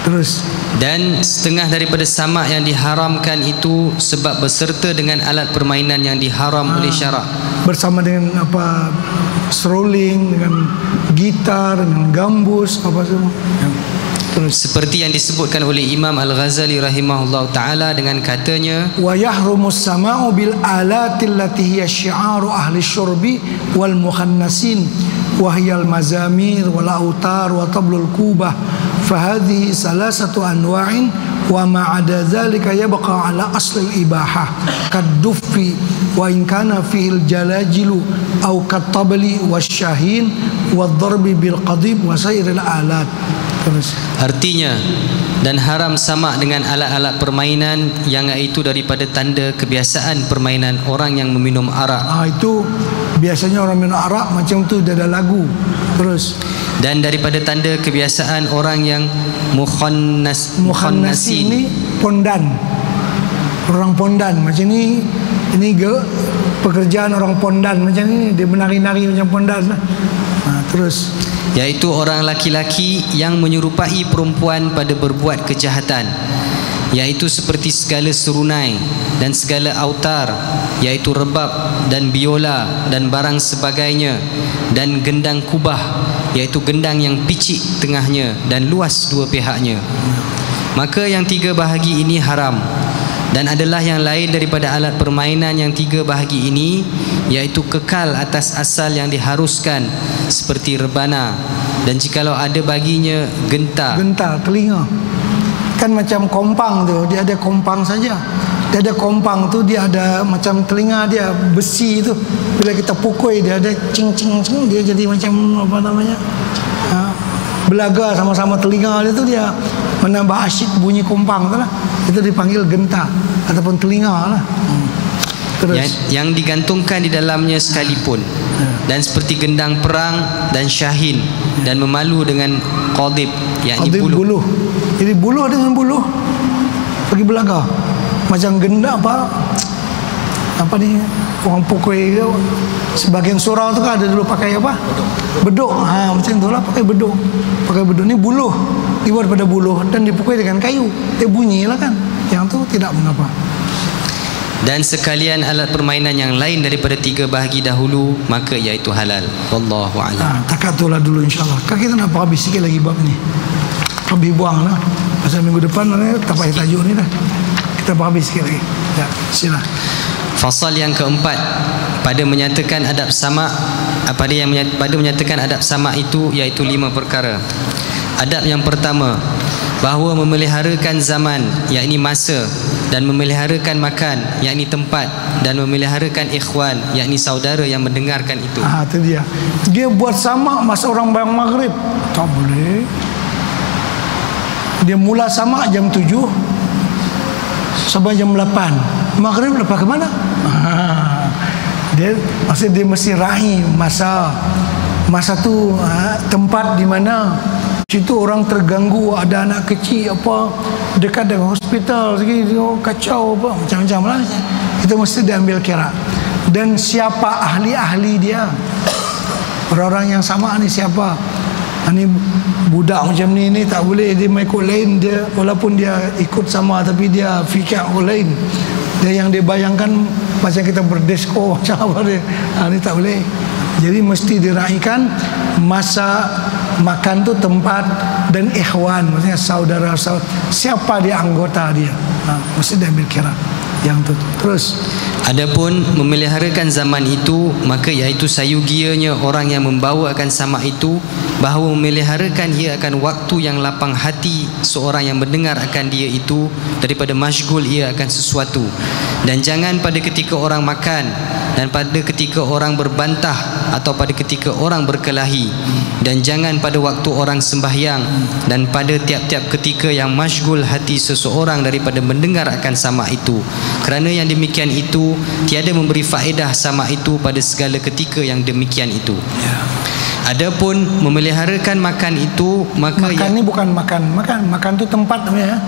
Terus dan setengah daripada sama yang diharamkan itu sebab berserta dengan alat permainan yang diharam oleh syarak, bersama dengan apa, strolling, dengan gitar, dengan gambus, apa semua. Seperti yang disebutkan oleh Imam Al-Ghazali rahimahullah ta'ala dengan katanya, wa yahrumus sama'u bil alati allati hiya syi'aru ahli syurbi wal mukhannasin wa hiya al mazamir wal autar wa tablul kubah fahadhihi salasatu anwa'in wa ma'ada dhalika yabqa ala asli al-ibahah kaddufi wa in kana fihi al-jalajilu aw kattabli wasyahin wa dharbi bil qadib wa sairil alat. Artinya, dan haram sama dengan alat-alat permainan yang itu daripada tanda kebiasaan permainan orang yang meminum arak. Itu biasanya orang minum arak macam tu dia ada lagu. Terus dan daripada tanda kebiasaan orang yang mukhannasin ini pondan. Orang pondan macam ni, ini pekerjaan orang pondan macam ni, dia menari-nari macam pondan lah. Terus iaitu orang laki-laki yang menyerupai perempuan pada berbuat kejahatan, yaitu seperti segala serunai dan segala autar, yaitu rebab dan biola dan barang sebagainya, dan gendang kubah, yaitu gendang yang picik tengahnya dan luas dua pihaknya. Maka yang tiga bahagi ini haram. Dan adalah yang lain daripada alat permainan yang tiga bahagi ini, yaitu kekal atas asal yang diharuskan, seperti rebana, dan jikalau ada baginya gentar. Gentar, telinga. Kan macam kompang tu, dia ada kompang saja. Dia ada kompang tu, dia ada macam telinga dia besi tu. Bila kita pukul dia ada cing cing cing, dia jadi macam apa namanya? Belaga sama-sama telinga dia tu, dia menambah asyik bunyi kompang tu lah. Itu dipanggil gentar ataupun telinga lah. Terus yang digantungkan di dalamnya sekalipun, dan seperti gendang perang dan syahin, dan memalu dengan qadib, yakni buluh. Jadi buluh dengan buluh pergi belaga. Macam gendang apa ni, orang pukul ke, sebagian surau tu kan ada dulu pakai apa? Beduk. Macam tu lah, pakai beduk. Pakai beduk ni buluh, dibuat pada buluh dan dipukul dengan kayu. Dia bunyilah kan. Yang tu tidak mengapa. Dan sekalian alat permainan yang lain daripada tiga bahagi dahulu, maka iaitu halal. Wallahu a'lam. Takat itulah dulu insyaAllah. Kan kita nak habis sikit lagi bab ni. Habis buang lah. Pasal minggu depan tak payah tajuk ni dah. Kita habis sikit lagi. Ya, sila. Fasal yang keempat, pada menyatakan adab sama, pada menyatakan adab sama itu iaitu 5 perkara. Adab yang pertama, bahawa memeliharakan zaman, yakni masa, dan memeliharakan makan, yakni tempat, dan memeliharakan ikhwan, yakni saudara yang mendengarkan itu. Itu dia. Dia buat sama masa orang bayang maghrib. Tak boleh. Dia mula sama jam 7 sampai jam 8. Maghrib lepas ke mana? Maksud dia mesti rahim masa tu, tempat di mana situ orang terganggu, ada anak kecil apa dekat dengan hospital segitu, kacau apa macam-macam lah. Kita mesti diambil kira. Dan siapa ahli-ahli dia, orang-orang yang sama ni siapa. Ini budak macam ni tak boleh dia ikut lain, dia walaupun dia ikut sama tapi dia fikir lain. Dia yang dia bayangkan macam kita berdisko macam apa dia. Ini tak boleh. Jadi mesti diraihkan masa makan tu, tempat, dan ikhwan, maksudnya saudara siapa dia, anggota dia. Mesti diambil kira yang tu. Terus adapun memeliharakan zaman itu, maka iaitu sayugianya orang yang membawa akan sama itu, bahawa memeliharakan ia akan waktu yang lapang hati seorang yang mendengar akan dia itu daripada masyghul ia akan sesuatu. Dan jangan pada ketika orang makan, dan pada ketika orang berbantah, atau pada ketika orang berkelahi, dan jangan pada waktu orang sembahyang, dan pada tiap-tiap ketika yang masyghul hati seseorang daripada mendengar akan sama itu, kerana yang demikian itu tiada memberi faedah sama itu pada segala ketika yang demikian itu. Adapun memeliharakan makan itu, maka makan ni bukan makan tu tempat namanya.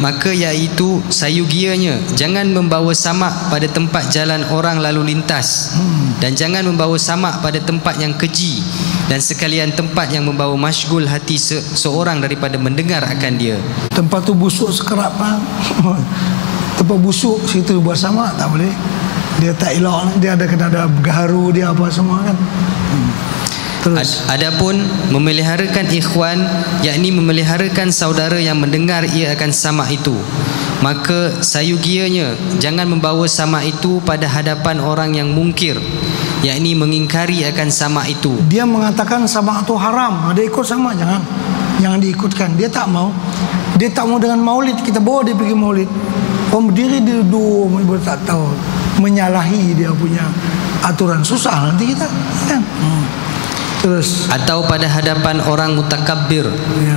Maka iaitu sayugianya, jangan membawa samak pada tempat jalan orang lalu lintas, dan jangan membawa samak pada tempat yang keji, dan sekalian tempat yang membawa masyghul hati seorang daripada mendengar akan dia. Tempat tu busuk sekerap tempat busuk situ buat samak tak boleh. Dia tak elok, dia kena ada gaharu dia apa semua kan. Terus. Adapun memeliharakan ikhwan, yakni memeliharakan saudara yang mendengar ia akan sama itu, maka sayugianya jangan membawa sama itu pada hadapan orang yang mungkir, yakni mengingkari akan sama itu. Dia mengatakan sama itu haram, dia ikut sama, jangan diikutkan. Dia tak mau dengan maulid, kita bawa dia pergi maulid, berdiri dia duduk, tak tahu, menyalahi dia punya aturan, susah nanti kita kan. Terus. Atau pada hadapan orang mutakabbir,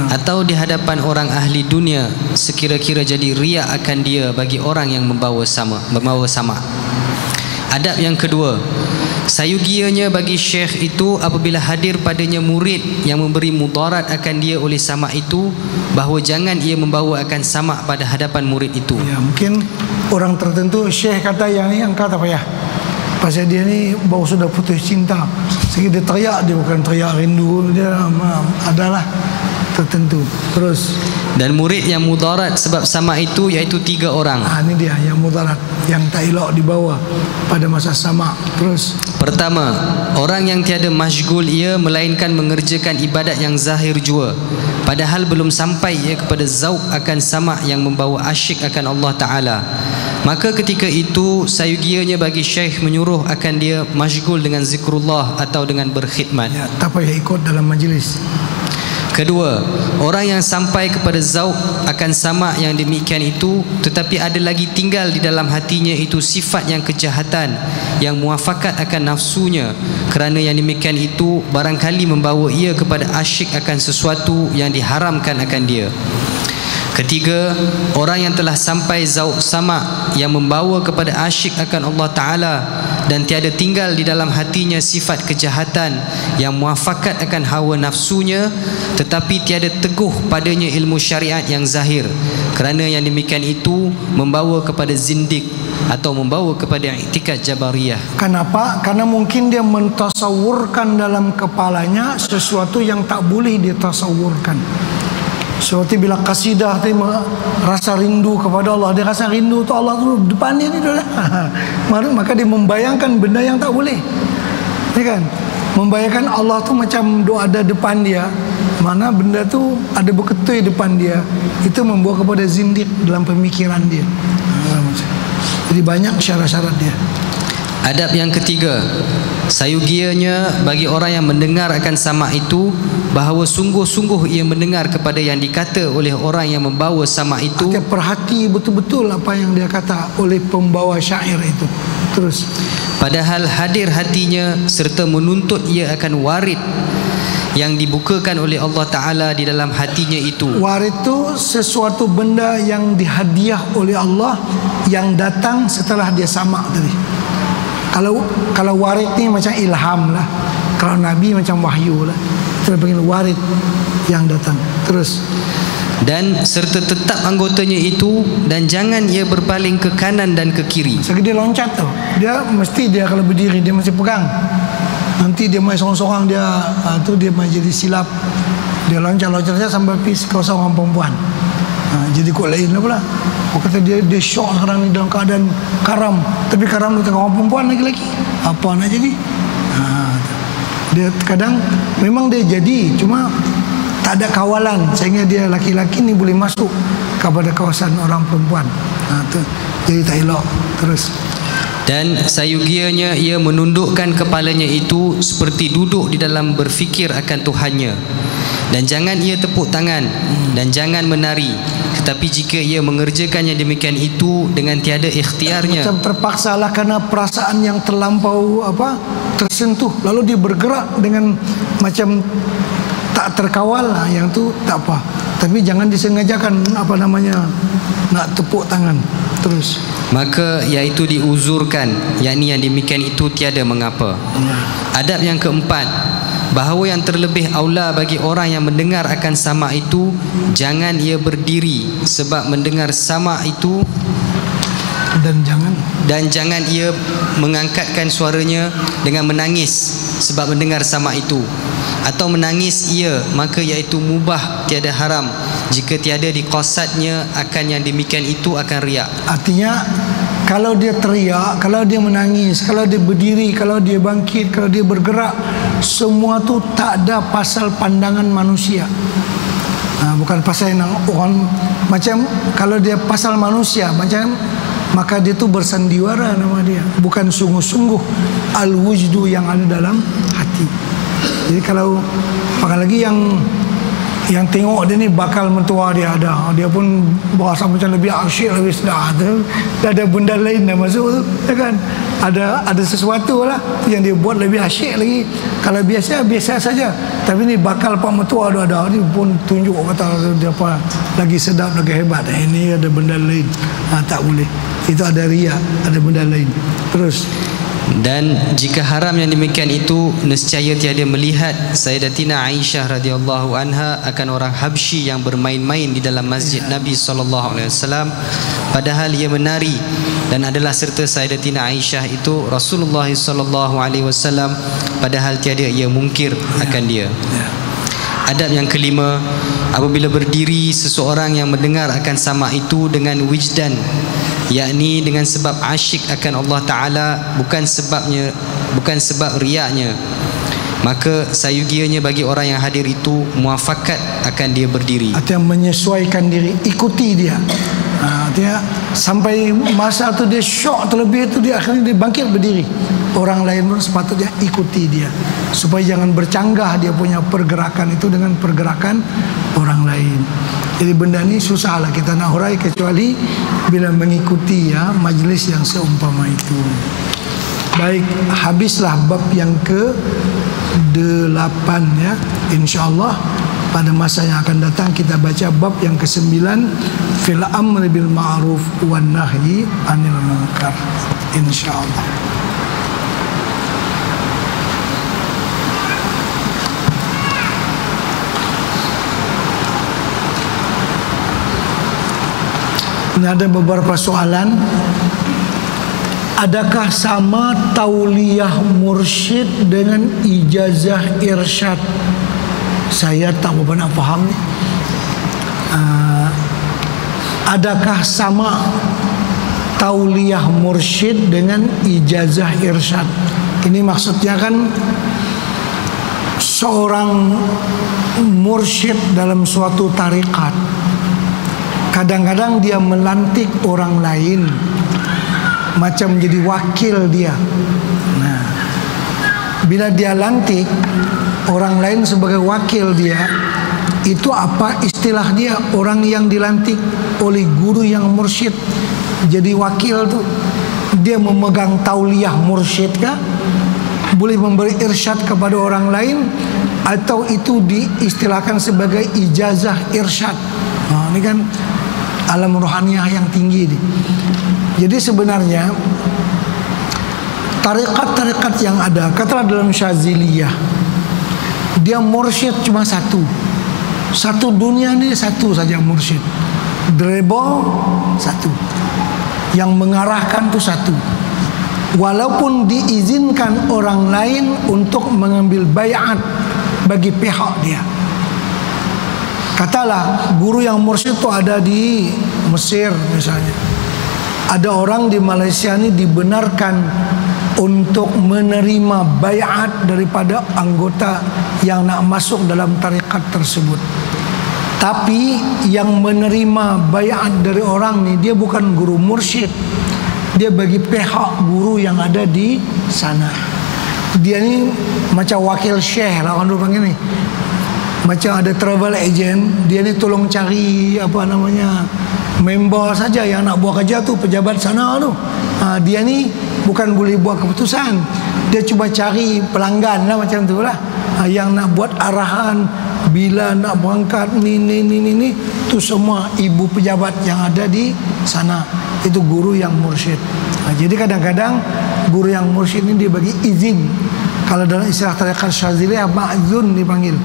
atau di hadapan orang ahli dunia, sekira-kira jadi riak akan dia bagi orang yang membawa sama. Adab yang kedua, sayugianya bagi syekh itu apabila hadir padanya murid yang memberi mudarat akan dia oleh sama itu, bahawa jangan ia membawa akan sama pada hadapan murid itu. Mungkin orang tertentu syekh kata yang ni engkau tak payah, pasal dia ni baru sudah putus cinta. Sekali dia teriak, dia bukan teriak rindu, dia adalah tertentu. Terus Dan murid yang mudarat sebab sama itu iaitu 3 orang. ini dia yang mudarat, yang tak elok dibawa pada masa sama. Terus Pertama, orang yang tiada masyghul ia melainkan mengerjakan ibadat yang zahir jua, padahal belum sampai ia kepada zauq akan sama yang membawa asyik akan Allah Ta'ala. Maka ketika itu sayugianya bagi syekh menyuruh akan dia masyghul dengan zikrullah atau dengan berkhidmat. ya, tak payah ikut dalam majlis. Kedua, orang yang sampai kepada zauq akan sama yang demikian itu, tetapi ada lagi tinggal di dalam hatinya itu sifat yang kejahatan yang muafakat akan nafsunya, kerana yang demikian itu barangkali membawa ia kepada asyik akan sesuatu yang diharamkan akan dia. Ketiga, orang yang telah sampai zauq sama yang membawa kepada asyik akan Allah Ta'ala dan tiada tinggal di dalam hatinya sifat kejahatan yang muafakat akan hawa nafsunya, tetapi tiada teguh padanya ilmu syariat yang zahir, kerana yang demikian itu membawa kepada zindik atau membawa kepada i'tikad jabariyah. Kenapa? Karena mungkin dia mentasawurkan dalam kepalanya sesuatu yang tak boleh ditasawurkan. Seperti bila kasidah tu rasa rindu kepada Allah, dia rasa rindu tu Allah tu depan dia ni dah. Maka dia membayangkan benda yang tak boleh. Ya kan? Membayangkan Allah tu macam doa ada depan dia, mana benda tu ada berketui depan dia. Itu membawa kepada zindik dalam pemikiran dia. Jadi banyak syarat-syarat dia. Adab yang ketiga, sayugianya bagi orang yang mendengar akan sama itu, bahawa sungguh-sungguh ia mendengar kepada yang dikata oleh orang yang membawa sama itu. Dia perhati betul-betul apa yang dia kata oleh pembawa syair itu. Terus Padahal hadir hatinya serta menuntut ia akan warid yang dibukakan oleh Allah Ta'ala di dalam hatinya itu. warid itu sesuatu benda yang dihadiah oleh Allah yang datang setelah dia sama tadi. Kalau warid ni macam ilham lah, kalau Nabi macam wahyu lah. Kita panggil warid yang datang. Terus Dan serta tetap anggotanya itu, dan jangan ia berpaling ke kanan dan ke kiri. sekali dia loncat tu, dia kalau berdiri dia mesti pegang. Nanti dia main sorang-sorang dia tu dia main jadi silap. Dia loncat-loncat saja sampai pergi kawasan orang perempuan. Jadi kot lain lah pula. Orang kata dia syok sekarang ni dalam keadaan karam, tapi karam tu tengah orang perempuan lagi-lagi. Apa nak jadi? Dia kadang memang dia jadi, cuma tak ada kawalan sehingga dia laki-laki ni boleh masuk kepada kawasan orang perempuan. Tu jadi tak elok. Terus Dan sayugianya ia menundukkan kepalanya itu seperti duduk di dalam berfikir akan Tuhannya. Dan jangan ia tepuk tangan dan jangan menari, tetapi jika ia mengerjakannya demikian itu dengan tiada ikhtiarnya, macam terpaksa lah kerana perasaan yang terlampau tersentuh, lalu dia bergerak dengan macam tak terkawal, yang tu tak apa. Tapi jangan disengajakan nak tepuk tangan. Terus maka iaitu diuzurkan, yakni yang demikian itu tiada mengapa. Adab yang keempat, bahawa yang terlebih aula bagi orang yang mendengar akan sama itu, jangan ia berdiri sebab mendengar sama itu, dan jangan ia mengangkatkan suaranya dengan menangis sebab mendengar sama itu, atau menangis ia, maka iaitu mubah tiada haram jika tiada diqasadnya akan yang demikian itu akan riak. artinya kalau dia teriak, kalau dia menangis, kalau dia berdiri, kalau dia bangkit, kalau dia bergerak, semua tu tak ada pasal pandangan manusia. Bukan pasal yang orang macam kalau dia pasal manusia macam, maka dia tu bersandiwara nama dia, bukan sungguh-sungguh al-wujdu yang ada dalam hati. Jadi kalau apalagi yang tengok dia ni bakal mentua dia ada, dia pun berasa macam lebih asyik, lebih sedar tu, dah ada benda lain dah masuk tu, ya kan? Ada sesuatu lah yang dia buat lebih asyik lagi. Kalau biasa saja, tapi ni bakal pak mentua dia ada, ni pun tunjuk kata dia apa lagi sedap, lagi hebat. Ini ada benda lain. Tak boleh. Itu ada riak, ada benda lain. Terus Dan jika haram yang demikian itu, nescaya tiada melihat Sayyidatina Aisyah radhiyallahu anha akan orang Habsyi yang bermain-main di dalam masjid Nabi SAW, padahal ia menari, dan adalah serta Sayyidatina Aisyah itu Rasulullah SAW, padahal tiada ia mungkir akan dia. Adab yang kelima, apabila berdiri seseorang yang mendengar akan sama itu dengan wijdan, yakni dengan sebab asyik akan Allah Ta'ala, bukan sebab riaknya, maka sayugianya bagi orang yang hadir itu muafakat akan dia berdiri. Artinya menyesuaikan diri, ikuti dia. Dia sampai masa tu dia syok terlebih itu, dia akhirnya dia bangkit berdiri. Orang lain pun sepatutnya ikuti dia, supaya jangan bercanggah dia punya pergerakan itu dengan pergerakan orang lain. Jadi benda ni susahlah kita nak hurai kecuali bila mengikuti ya majlis yang seumpama itu. Baik, habislah bab yang ke-8 ya. InsyaAllah pada masa yang akan datang kita baca bab yang ke-9, fil amri bil ma'ruf wan nahyi 'anil munkar, insyaallah. Ini ada beberapa soalan. Adakah sama tauliyah mursyid dengan ijazah irsyad? Saya tak pernah faham ni. Adakah sama tauliyah mursyid dengan ijazah irsyad? Ini maksudnya kan seorang mursyid dalam suatu tarikat, kadang-kadang dia melantik orang lain macam jadi wakil dia. Nah, bila dia lantik orang lain sebagai wakil dia, itu apa istilah dia? Orang yang dilantik oleh guru yang mursyid jadi wakil tu, dia memegang tauliyah mursyid kah? Boleh memberi irsyad kepada orang lain, atau itu diistilahkan sebagai ijazah irsyad? Ini kan alam rohaniah yang tinggi ni. Jadi sebenarnya tarikat-tarikat yang ada, katalah dalam Syaziliyah, dia mursyid cuma satu dunia ni, satu saja mursyid. Drebo satu, yang mengarahkan tu satu. Walaupun diizinkan orang lain untuk mengambil bayat bagi pihak dia. Katalah guru yang mursyid tu ada di Mesir misalnya, ada orang di Malaysia ni dibenarkan untuk menerima bayat daripada anggota yang nak masuk dalam tarikat tersebut. Tapi yang menerima bayat dari orang ni, dia bukan guru mursyid, dia bagi pihak guru yang ada di sana. Dia ni macam wakil syekh lah orang dulu panggil ni. Macam ada travel agent, dia ni tolong cari apa namanya, member saja yang nak buat kerja tu, pejabat sana tu. Dia ni bukan boleh buat keputusan, dia cuba cari pelanggan lah macam tu lah. Yang nak buat arahan bila nak berangkat ni tu semua ibu pejabat yang ada di sana. Itu guru yang mursyid. Jadi kadang-kadang guru yang mursyid ni dia bagi izin. Kalau dalam istilah tarikat Syaziliyah, ma'zun dipanggil.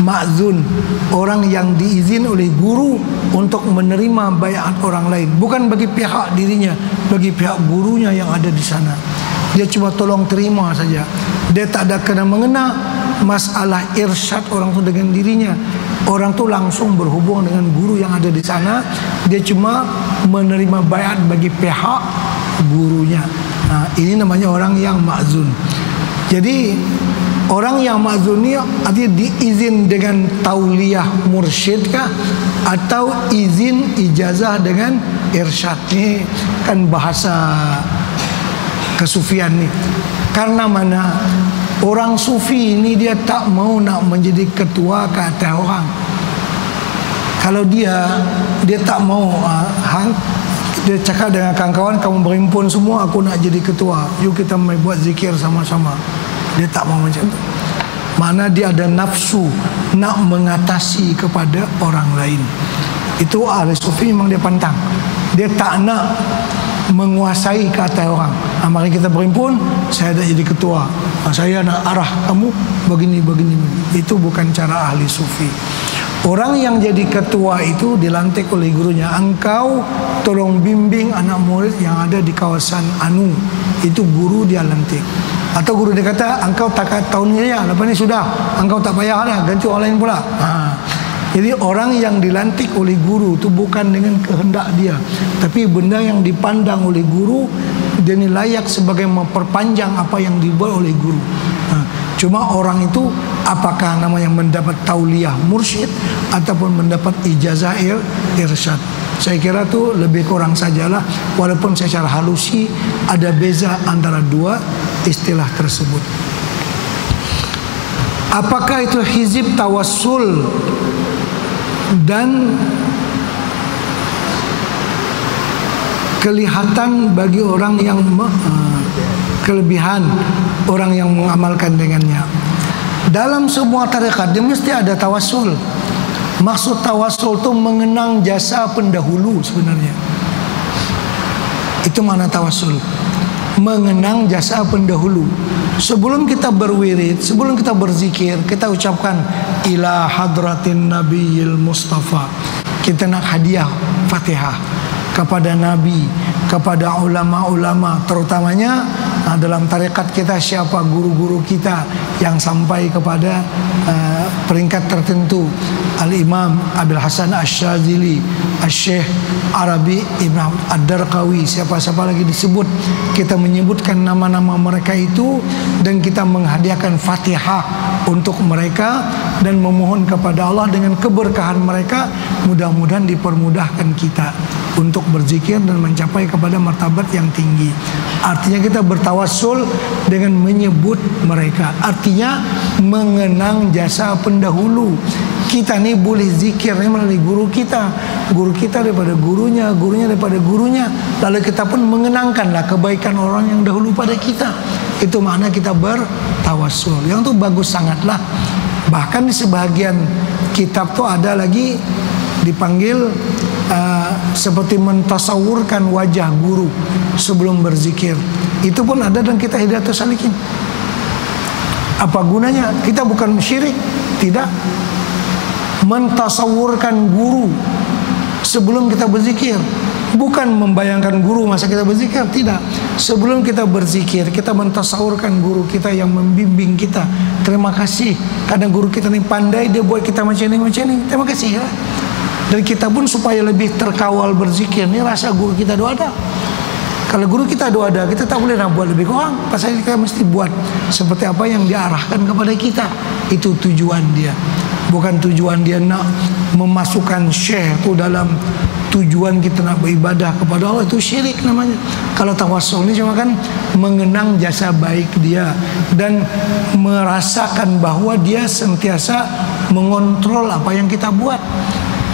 Ma'zun, orang yang diizin oleh guru untuk menerima bayat orang lain, bukan bagi pihak dirinya, bagi pihak gurunya yang ada di sana. Dia cuma tolong terima saja. Dia tak ada kena mengena masalah irsyad orang tu dengan dirinya. Orang tu langsung berhubung dengan guru yang ada di sana. Dia cuma menerima bayat bagi pihak gurunya. Ini namanya orang yang ma'zun. Jadi orang yang ma'zun ni artinya diizin dengan tauliyah mursyid kah, atau izin ijazah dengan irsyad? Ni kan bahasa kesufian ni. Karena mana orang sufi ini dia tak mau nak menjadi ketua ke atas orang. Kalau dia tak mau, dia cakap dengan kawan-kawan, kamu berhimpun semua, aku nak jadi ketua, yuk kita mai buat zikir sama-sama. Dia tak mau macam tu. Mana dia ada nafsu nak mengatasi kepada orang lain. Itu ahli sufi memang dia pantang. Dia tak nak menguasai ke atas orang. Mari kita berhimpun, saya dah jadi ketua, saya nak arah kamu begini. Itu bukan cara ahli sufi. Orang yang jadi ketua itu dilantik oleh gurunya. Engkau tolong bimbing anak murid yang ada di kawasan Anu. Itu guru dia lantik. Atau guru dia kata, engkau tak tahun ini ya, lepas ini sudah, engkau tak payah dah, ganti orang lain pula. Jadi orang yang dilantik oleh guru itu bukan dengan kehendak dia, tapi benda yang dipandang oleh guru, dia ni layak sebagai memperpanjang apa yang dibuat oleh guru. Cuma orang itu apakah namanya mendapat tauliah mursyid ataupun mendapat ijazah irsyad. Saya kira tu lebih kurang sajalah, walaupun secara halusi ada beza antara dua istilah tersebut. Apakah itu hizib tawassul dan kelihatan bagi orang yang kelebihan orang yang mengamalkan dengannya. Dalam semua tarekat dia mesti ada tawassul. Maksud tawassul itu mengenang jasa pendahulu sebenarnya. Itu mana tawassul? Mengenang jasa pendahulu. Sebelum kita berwirid, sebelum kita berzikir, kita ucapkan ila hadratin nabiyil mustafa. Kita nak hadiah Fatihah kepada Nabi, kepada ulama-ulama, terutamanya dalam tarekat kita siapa guru-guru kita yang sampai kepada peringkat tertentu. Al-Imam Abil Hasan Asy-Syadzili, Asy-Syaikh Arabi Ibn Ad-Darqawi, siapa-siapa lagi disebut, kita menyebutkan nama-nama mereka itu dan kita menghadiahkan Fatihah untuk mereka dan memohon kepada Allah dengan keberkahan mereka, mudah-mudahan dipermudahkan kita untuk berzikir dan mencapai kepada martabat yang tinggi. Artinya kita bertawassul dengan menyebut mereka, artinya mengenang jasa pendahulu. Kita ni boleh zikir ni melalui guru kita daripada gurunya, gurunya daripada gurunya, lalu kita pun mengenangkanlah kebaikan orang yang dahulu pada kita. Itu makna kita bertawassul. Yang itu bagus sangatlah. Bahkan di sebahagian kitab tu ada lagi dipanggil seperti mentasawurkan wajah guru sebelum berzikir. Itu pun ada dalam kitab Hidayatus Salikin. Apa gunanya? Kita bukan syirik, tidak. Mentasawurkan guru sebelum kita berzikir, bukan membayangkan guru masa kita berzikir, tidak. Sebelum kita berzikir, kita mentasawurkan guru kita yang membimbing kita. Terima kasih, kadang guru kita ni pandai, dia buat kita macam ni. Terima kasih ya. Dan kita pun supaya lebih terkawal berzikir, ni rasa guru kita doa ada. Kalau guru kita doa ada, kita tak boleh nak buat lebih kurang. Pasal kita mesti buat seperti apa yang diarahkan kepada kita. Itu tujuan dia. Bukan tujuan dia nak memasukkan syekh tu dalam tujuan kita nak beribadah kepada Allah, itu syirik namanya. Kalau tawassul ni cuma kan mengenang jasa baik dia dan merasakan bahawa dia sentiasa mengontrol apa yang kita buat.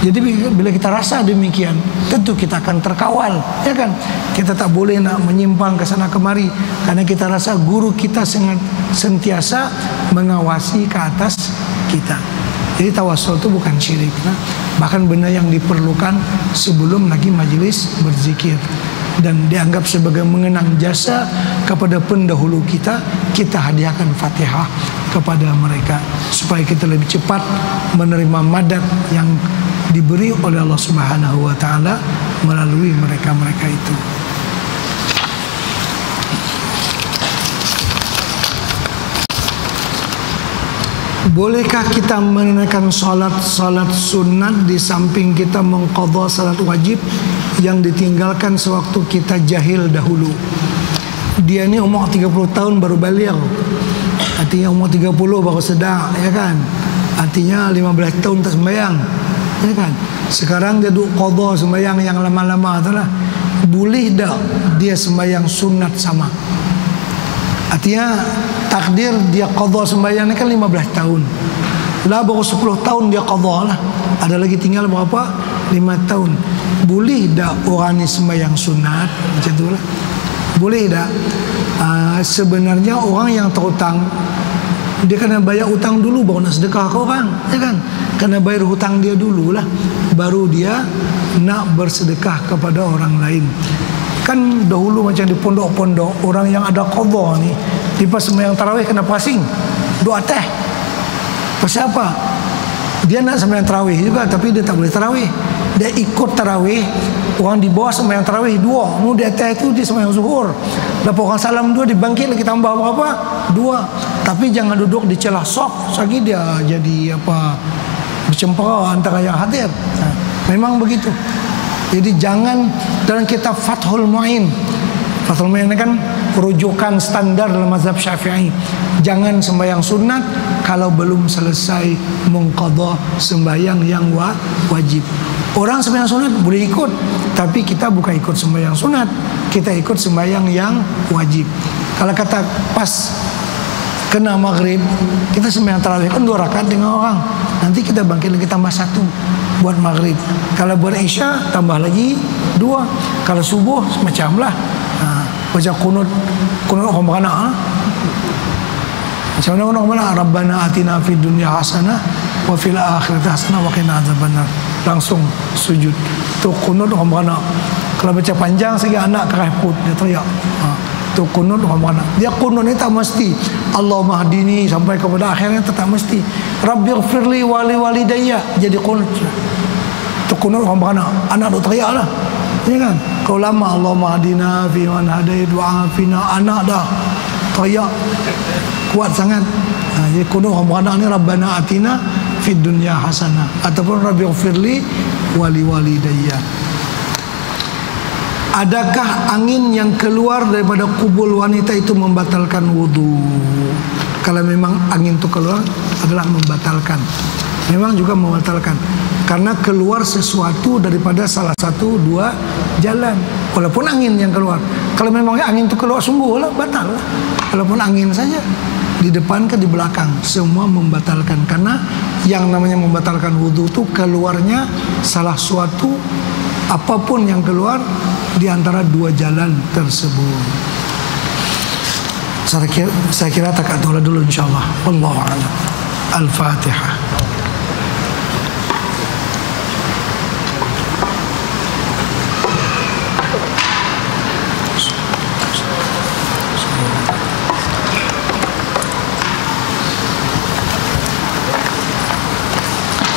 Jadi bila kita rasa demikian, tentu kita akan terkawal, ya kan? Kita tak boleh nak menyimpang ke sana kemari karena kita rasa guru kita sangat sentiasa mengawasi ke atas kita. Jadi tawassul itu bukan syirik, bahkan benda yang diperlukan sebelum lagi majlis berzikir dan dianggap sebagai mengenang jasa kepada pendahulu kita. Kita hadiahkan Fatihah kepada mereka supaya kita lebih cepat menerima madat yang diberi oleh Allah Subhanahu wa taala melalui mereka-mereka itu. Bolehkah kita menunaikan salat sunat di samping kita mengqadha salat wajib yang ditinggalkan sewaktu kita jahil dahulu? Dia ni umur 30 tahun baru baligh. Artinya umur 30 baru sedar, ya kan? Artinya 15 tahun tak sembahyang, ya kan? Sekarang dia duk qadha sembahyang yang lama-lama tu lah. Boleh tak dia sembahyang sunat sama? Artinya takdir dia qadha sembahyang ni kan 15 tahun. Lah baru 10 tahun dia qadha lah. Ada lagi tinggal berapa? 5 tahun. Boleh tak orang ni sembahyang sunat? Macam tu lah. Boleh tak? Sebenarnya orang yang terhutang, dia kena bayar hutang dulu baru nak sedekah ke orang, ya kan? Kena bayar hutang dia dululah, baru dia nak bersedekah kepada orang lain. Kan dahulu macam di pondok-pondok, orang yang ada qadha ni, lepas sembahyang tarawih kena pasing, doa teh. Pasal apa? Dia nak sembahyang tarawih juga, tapi dia tak boleh tarawih. dia ikut tarawih, orang di bawah sembahyang tarawih 2, nu di atas itu dia sembahyang zuhur. Dapat orang salam 2, dibangkit lagi tambah berapa? 2. Tapi jangan duduk di celah sok, lagi dia jadi bercempera antara yang hadir. Memang begitu. Jadi jangan, dalam kitab Fathul Mu'in, Fathul Mu'in kan rujukan standar dalam mazhab Syafi'i. Jangan sembahyang sunat kalau belum selesai mengqadha sembahyang yang wajib. Orang sembahyang sunat boleh ikut, tapi kita bukan ikut sembahyang sunat, kita ikut sembahyang yang wajib. Kalau kata pas kena maghrib, kita sembahyang tarawih kan 2 rakaat dengan orang, nanti kita bangkit lagi tambah 1 buat maghrib. Kalau buat isya tambah lagi 2. Kalau subuh macam lah, baca kunut orang beranak. Macam mana orang beranak? Rabbana atina fid dunya hasanah wa fil akhirati hasanah wa qina azabannar. Langsung sujud. Tu kunut orang beranak. Kalau baca panjang segi anak kereput dia teriak. Tu kunut orang beranak. Dia kunut ni tak mesti Allahumma hdini sampai kepada akhirnya, tak mesti. Rabbighfirli wa li walidayya jadi kunut. Tu kunut orang beranak. Anak tu teriak lah. Ya kan? Kau lama Allahumma hadina fi man hadait wa afina, anak dah teriak kuat sangat. Jadi kunut orang beranak ni Rabbana atina fid dunya hasanah ataupun Rabbighfirli wa li walidayya. Adakah angin yang keluar daripada kubul wanita itu membatalkan wudu? Kalau memang angin itu keluar adalah membatalkan. Memang juga membatalkan. Karena keluar sesuatu daripada salah satu 2 jalan. Walaupun angin yang keluar. Kalau memang angin itu keluar sungguh lah, batal lah. Walaupun angin saja. Di depan ke di belakang, semua membatalkan. Karena yang namanya membatalkan wudu itu keluarnya salah suatu, apapun yang keluar di antara 2 jalan tersebut. Saya kira takat dulu insyaAllah. Wallahu a'lam. Al-Fatihah.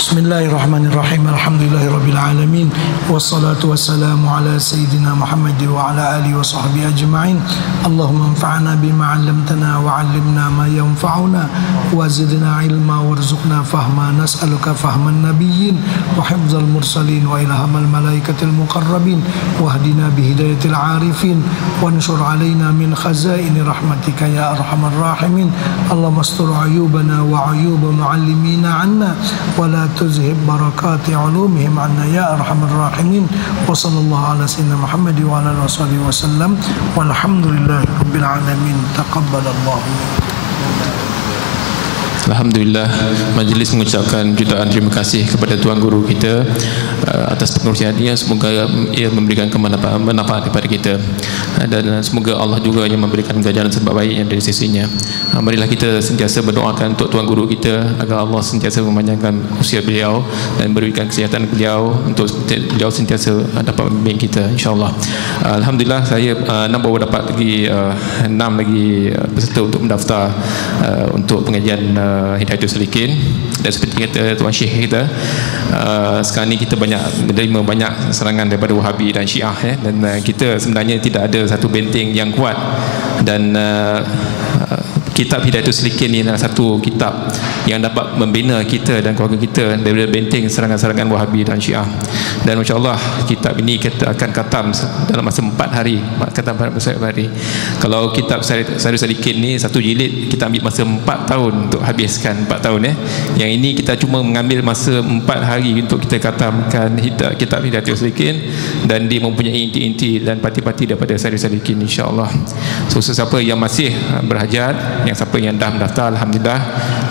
Bismillahirrahmanirrahim. Alhamdulillahirabbil alamin. Wassalatu wassalamu ala sayyidina Muhammad wa ala alihi wa sahbihi ajma'in. Allahumma anfa'na bima 'allamtana wa 'allimna ma yanfa'una wa zidna ilma warzuqna fahma. Nas'aluka fahman nabiyyin wa hifdzal mursalin wa ilhamal malaikatil muqarrabin wahdina bihidayatil 'arifin wanshur 'alaina min khazaini rahmatika ya arhamar rahimin. Allahumma astur 'uyubana wa 'uyub mu'allimina 'anna wa la tuzhib barakati ulumihim anna ya arhamar rahimin. Wa sallallahu ala sayyidina Muhammad wa ala alihi wasallam walhamdulillahi rabbil alamin. Taqabbalallahu. Alhamdulillah, majlis mengucapkan jutaan terima kasih kepada Tuan Guru kita atas pengurusiannya. Semoga ia memberikan manfaat kepada kita, dan semoga Allah juga yang memberikan ganjaran sebab baik yang dari sisinya. Marilah kita sentiasa berdoakan untuk Tuan Guru kita agar Allah sentiasa memanjangkan usia beliau dan berikan kesihatan beliau untuk beliau sentiasa dapat membimbing kita, insyaAllah. Alhamdulillah, saya baru dapat lagi 6 lagi peserta untuk mendaftar untuk pengajian Hidayatul Salikin. Dan seperti kata Tuan Syekh kita, sekarang ni kita menerima banyak serangan daripada Wahabi dan Syiah, dan kita sebenarnya tidak ada satu benteng yang kuat. Dan kitab Hidayatul Salikin ini adalah satu kitab yang dapat membina kita dan keluarga kita daripada benteng serangan-serangan Wahabi dan Syiah. Dan insya-Allah kitab ini kita akan khatam dalam masa 4 hari. Khatam 4 hari. Kalau kitab Hidayatul Salikin ni satu jilid kita ambil masa 4 tahun untuk habiskan 4 tahun Yang ini kita cuma mengambil masa 4 hari untuk kita khatamkan kitab Hidayatul Salikin, dan dia mempunyai inti-inti dan parti-parti daripada Hidayatul Salikin, insya-Allah. So sesiapa yang masih berhajat, yang siapa yang dah mendaftar, alhamdulillah.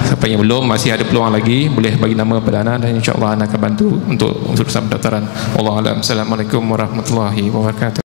Siapa yang belum, masih ada peluang lagi, boleh bagi nama pada Ana, dan insya-Allah Ana akan bantu untuk urusan pendaftaran. Wallahu a'lam. Assalamualaikum warahmatullahi wabarakatuh.